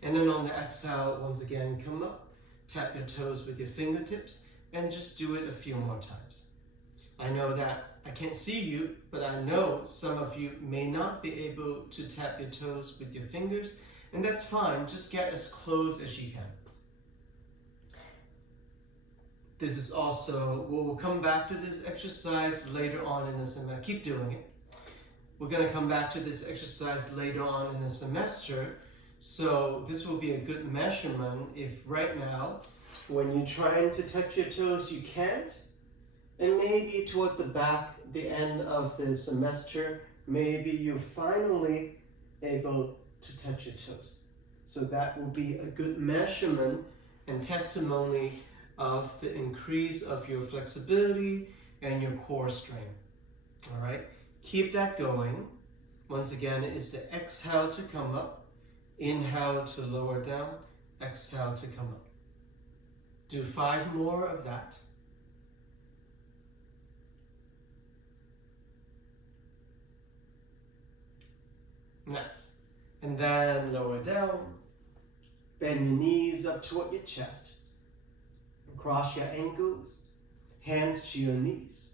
And then on the exhale, once again, come up. Tap your toes with your fingertips and just do it a few more times. I know that I can't see you, but I know some of you may not be able to tap your toes with your fingers, and that's fine. Just get as close as you can. This is also, we'll come back to this exercise later on in the semester. Keep doing it. We're going to come back to this exercise later on in the semester. So this will be a good measurement if right now, when you're trying to touch your toes, you can't. And maybe toward the back, the end of the semester, maybe you're finally able to touch your toes. So that will be a good measurement and testimony of the increase of your flexibility and your core strength. All right, keep that going. Once again, it's the exhale to come up, inhale to lower down, exhale to come up. Do 5 more of that. Nice. And then lower down. Bend your knees up toward your chest. Cross your ankles. Hands to your knees.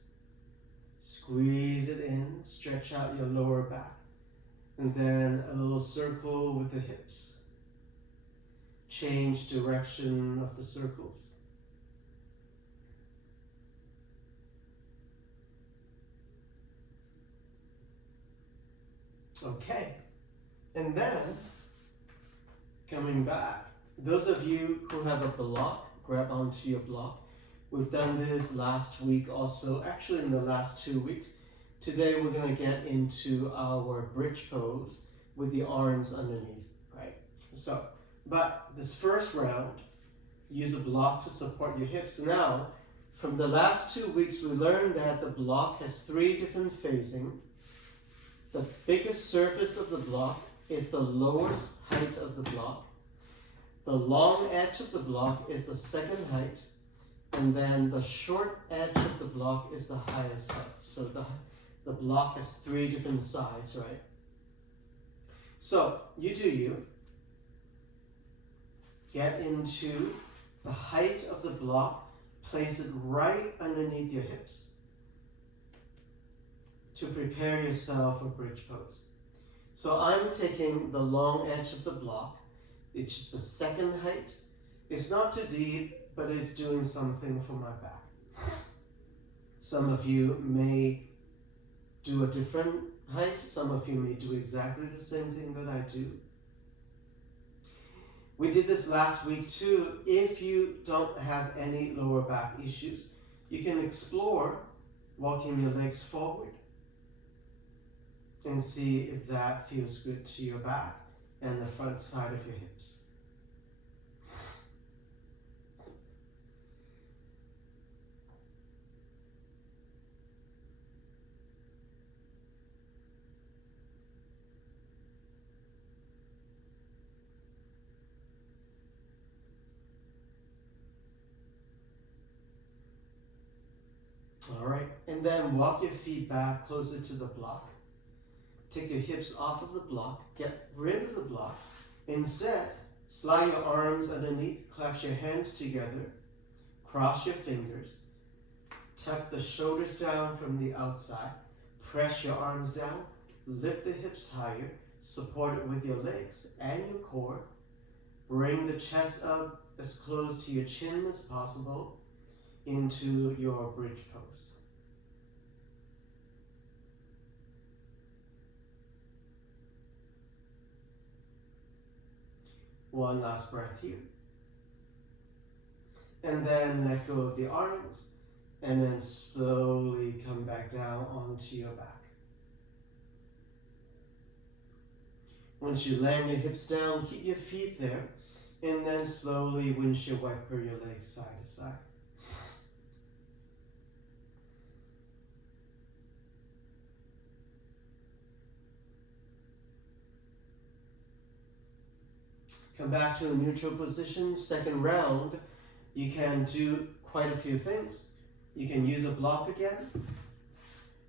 Squeeze it in. Stretch out your lower back. And then a little circle with the hips. Change direction of the circles. Okay, and then coming back, those of you who have a block, grab onto your block. We've done this last week also, actually in the last 2 weeks. Today we're going to get into our bridge pose with the arms underneath, right? So, but this first round, use a block to support your hips. Now, from the last 2 weeks, we learned that the block has 3 different facing. The biggest surface of the block is the lowest height of the block. The long edge of the block is the second height. And then the short edge of the block is the highest height. So the block has 3 different sides, right? So you do you. Get into the height of the block. Place it right underneath your hips to prepare yourself for bridge pose. So I'm taking the long edge of the block. It's just the second height. It's not too deep, but it's doing something for my back. Some of you may do a different height. Some of you may do exactly the same thing that I do. We did this last week too. If you don't have any lower back issues, you can explore walking your legs forward and see if that feels good to your back and the front side of your hips. All right, and then walk your feet back closer to the block. Take your hips off of the block, get rid of the block. Instead, slide your arms underneath, clasp your hands together, cross your fingers, tuck the shoulders down from the outside, press your arms down, lift the hips higher, support it with your legs and your core, bring the chest up as close to your chin as possible into your bridge pose. One last breath here. And then let go of the arms, and then slowly come back down onto your back. Once you land your hips down, keep your feet there, and then slowly windshield wiper your legs side to side. Come back to a neutral position. Second round, you can do quite a few things. You can use a block again.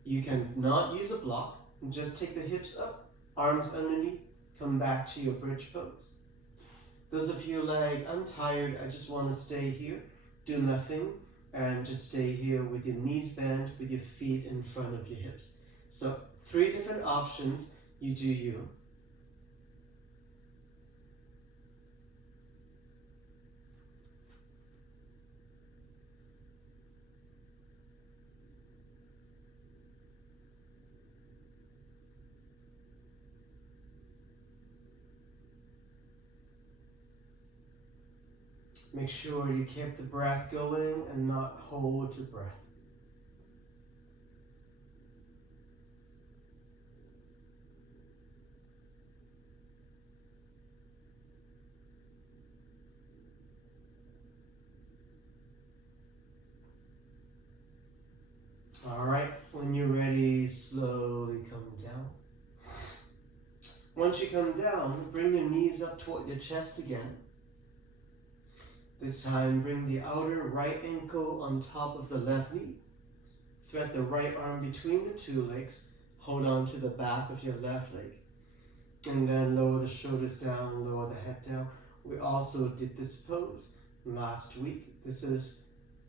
You can not use a block, just take the hips up, arms underneath, come back to your bridge pose. Those of you like, I'm tired, I just want to stay here, do nothing, and just stay here with your knees bent, with your feet in front of your hips. So 3 different options, you do you. Make sure you keep the breath going and not hold the breath. All right, when you're ready, slowly come down. Once you come down, bring your knees up toward your chest again. This time, bring the outer right ankle on top of the left knee. Thread the right arm between the 2 legs. Hold on to the back of your left leg. And then lower the shoulders down, lower the head down. We also did this pose last week. This is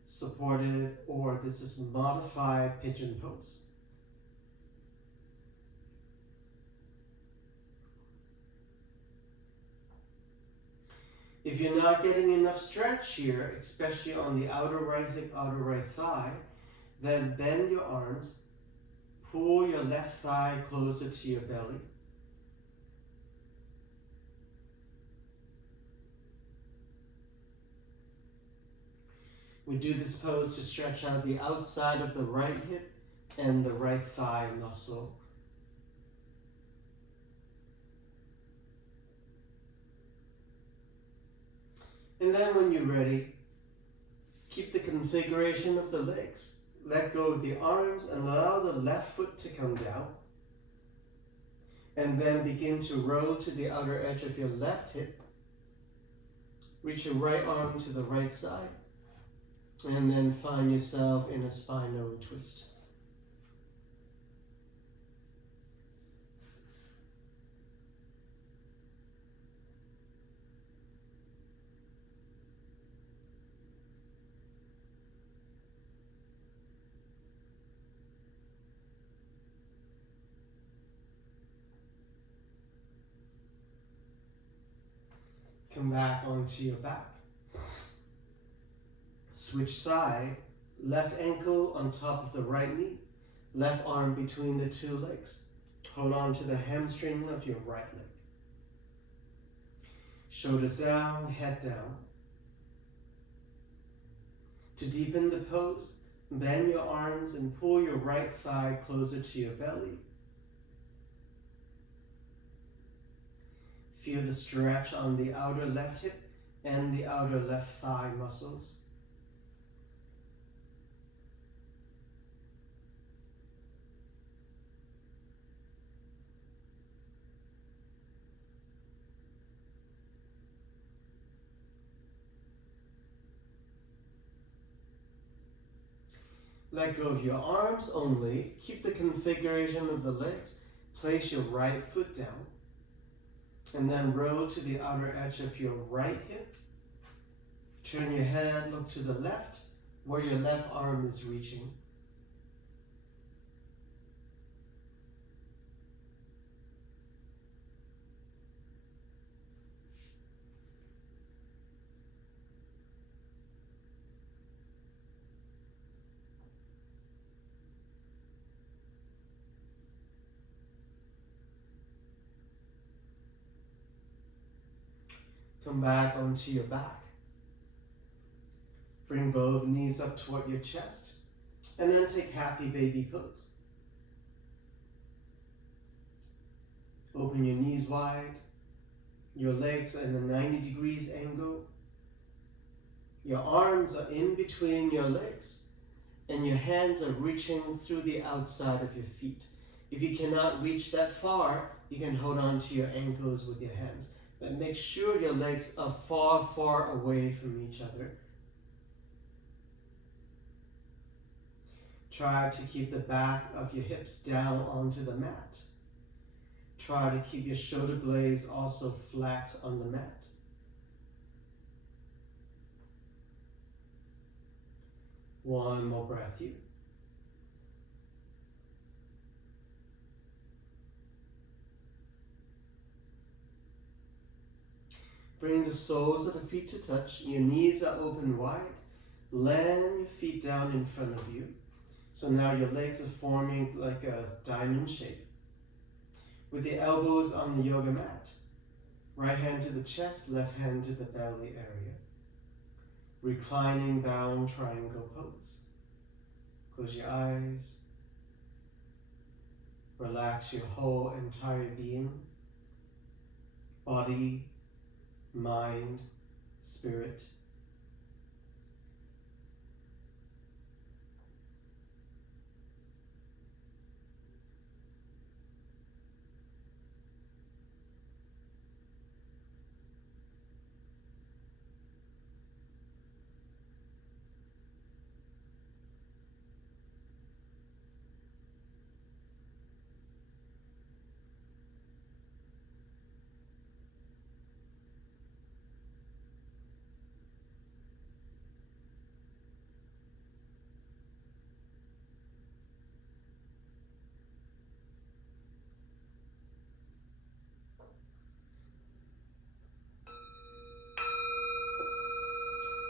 supported, or this is modified pigeon pose. If you're not getting enough stretch here, especially on the outer right hip, outer right thigh, then bend your arms, pull your left thigh closer to your belly. We do this pose to stretch out the outside of the right hip and the right thigh muscle. And then when you're ready, keep the configuration of the legs. Let go of the arms and allow the left foot to come down. And then begin to roll to the outer edge of your left hip. Reach your right arm to the right side. And then find yourself in a spinal twist. Come back onto your back. Switch side, left ankle on top of the right knee, left arm between the 2 legs. Hold on to the hamstring of your right leg. Shoulders down, head down. To deepen the pose, bend your arms and pull your right thigh closer to your belly. Feel the stretch on the outer left hip and the outer left thigh muscles. Let go of your arms only. Keep the configuration of the legs. Place your right foot down. And then roll to the outer edge of your right hip. Turn your head, look to the left, where your left arm is reaching. Come back onto your back. Bring both knees up toward your chest. And then take happy baby pose. Open your knees wide. Your legs at a 90 degrees angle. Your arms are in between your legs. And your hands are reaching through the outside of your feet. If you cannot reach that far, you can hold on to your ankles with your hands. But make sure your legs are far, far away from each other. Try to keep the back of your hips down onto the mat. Try to keep your shoulder blades also flat on the mat. One more breath here. Bring the soles of the feet to touch. Your knees are open wide. Land your feet down in front of you. So now your legs are forming like a diamond shape. With the elbows on the yoga mat. Right hand to the chest, left hand to the belly area. Reclining bound triangle pose. Close your eyes. Relax your whole entire being. Body, mind, spirit.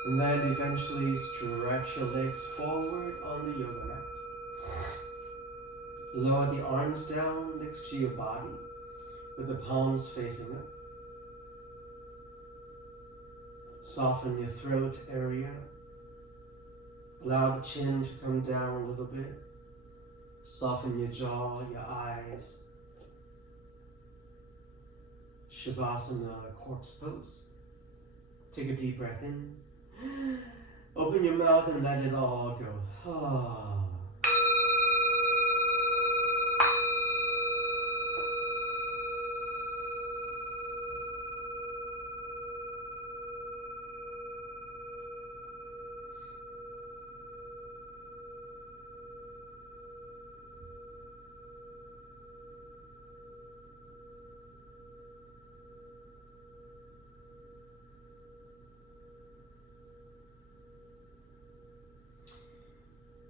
And then eventually stretch your legs forward on the yoga mat. Lower the arms down next to your body with the palms facing up. Soften your throat area. Allow the chin to come down a little bit. Soften your jaw, your eyes. Shavasana, corpse pose. Take a deep breath in. Open your mouth and let it all go.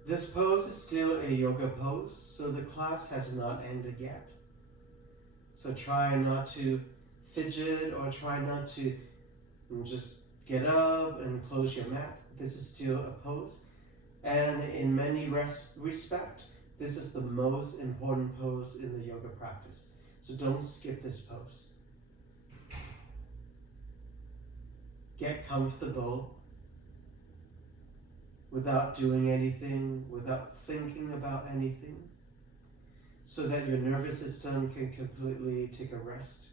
This pose is still a yoga pose, so the class has not ended yet. So try not to fidget or try not to just get up and close your mat. This is still a pose. And in many respects, this is the most important pose in the yoga practice. So don't skip this pose. Get comfortable without doing anything, without thinking about anything, so that your nervous system can completely take a rest.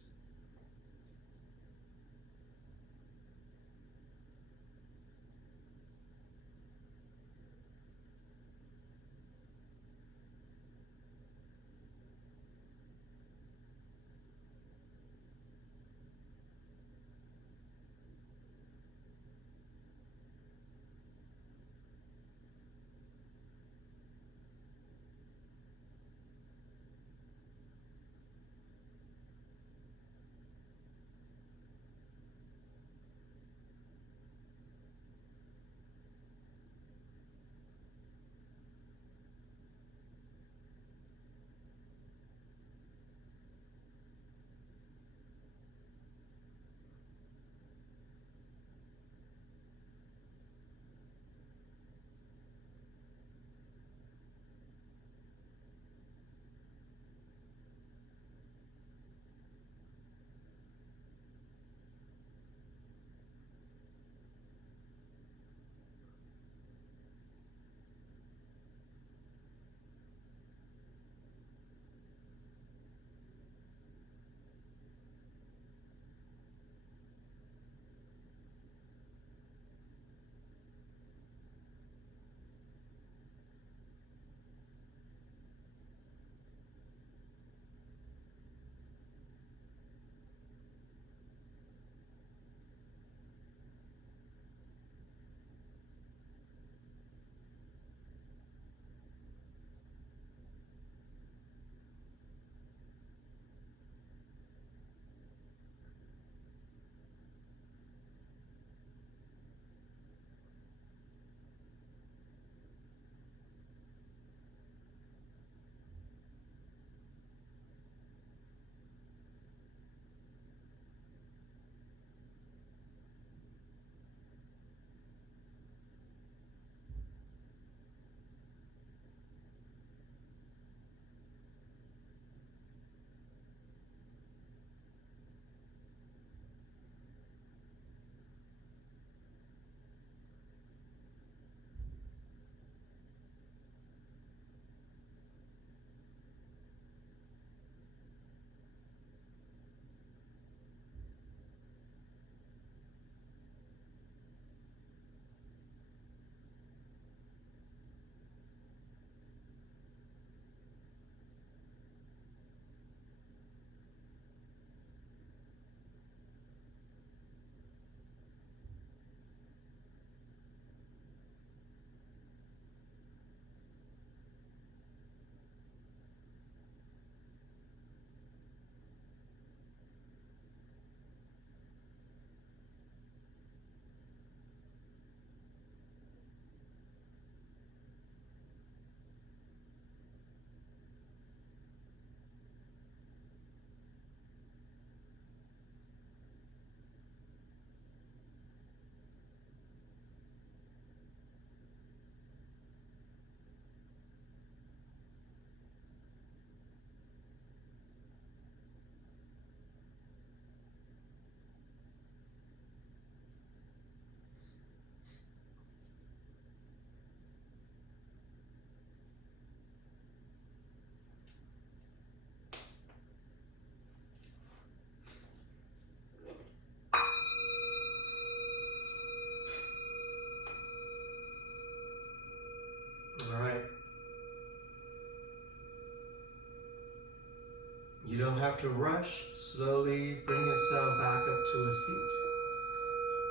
You don't have to rush. Slowly bring yourself back up to a seat.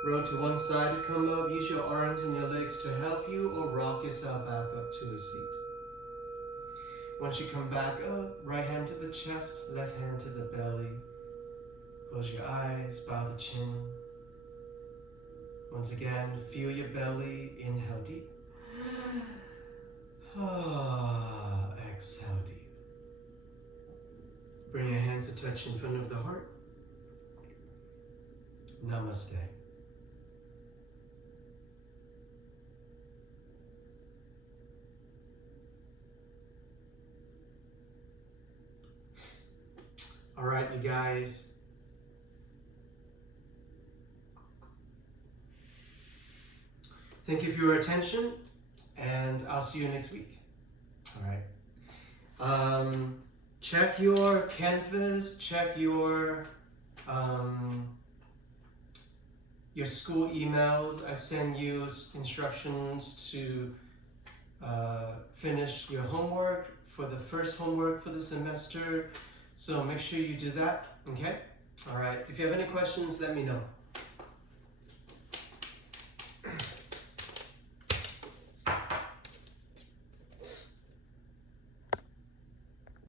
Roll to one side to come up. Use your arms and your legs to help you, or rock yourself back up to a seat. Once you come back up, right hand to the chest, left hand to the belly. Close your eyes, bow the chin. Once again, feel your belly. Inhale deep. Exhale deep. Bring your hands to touch in front of the heart. Namaste. All right, you guys. Thank you for your attention, and I'll see you next week. All right. Check your Canvas, check your school emails. I send you instructions to finish your homework for the first homework for the semester. So make sure you do that, okay? All right, if you have any questions, let me know.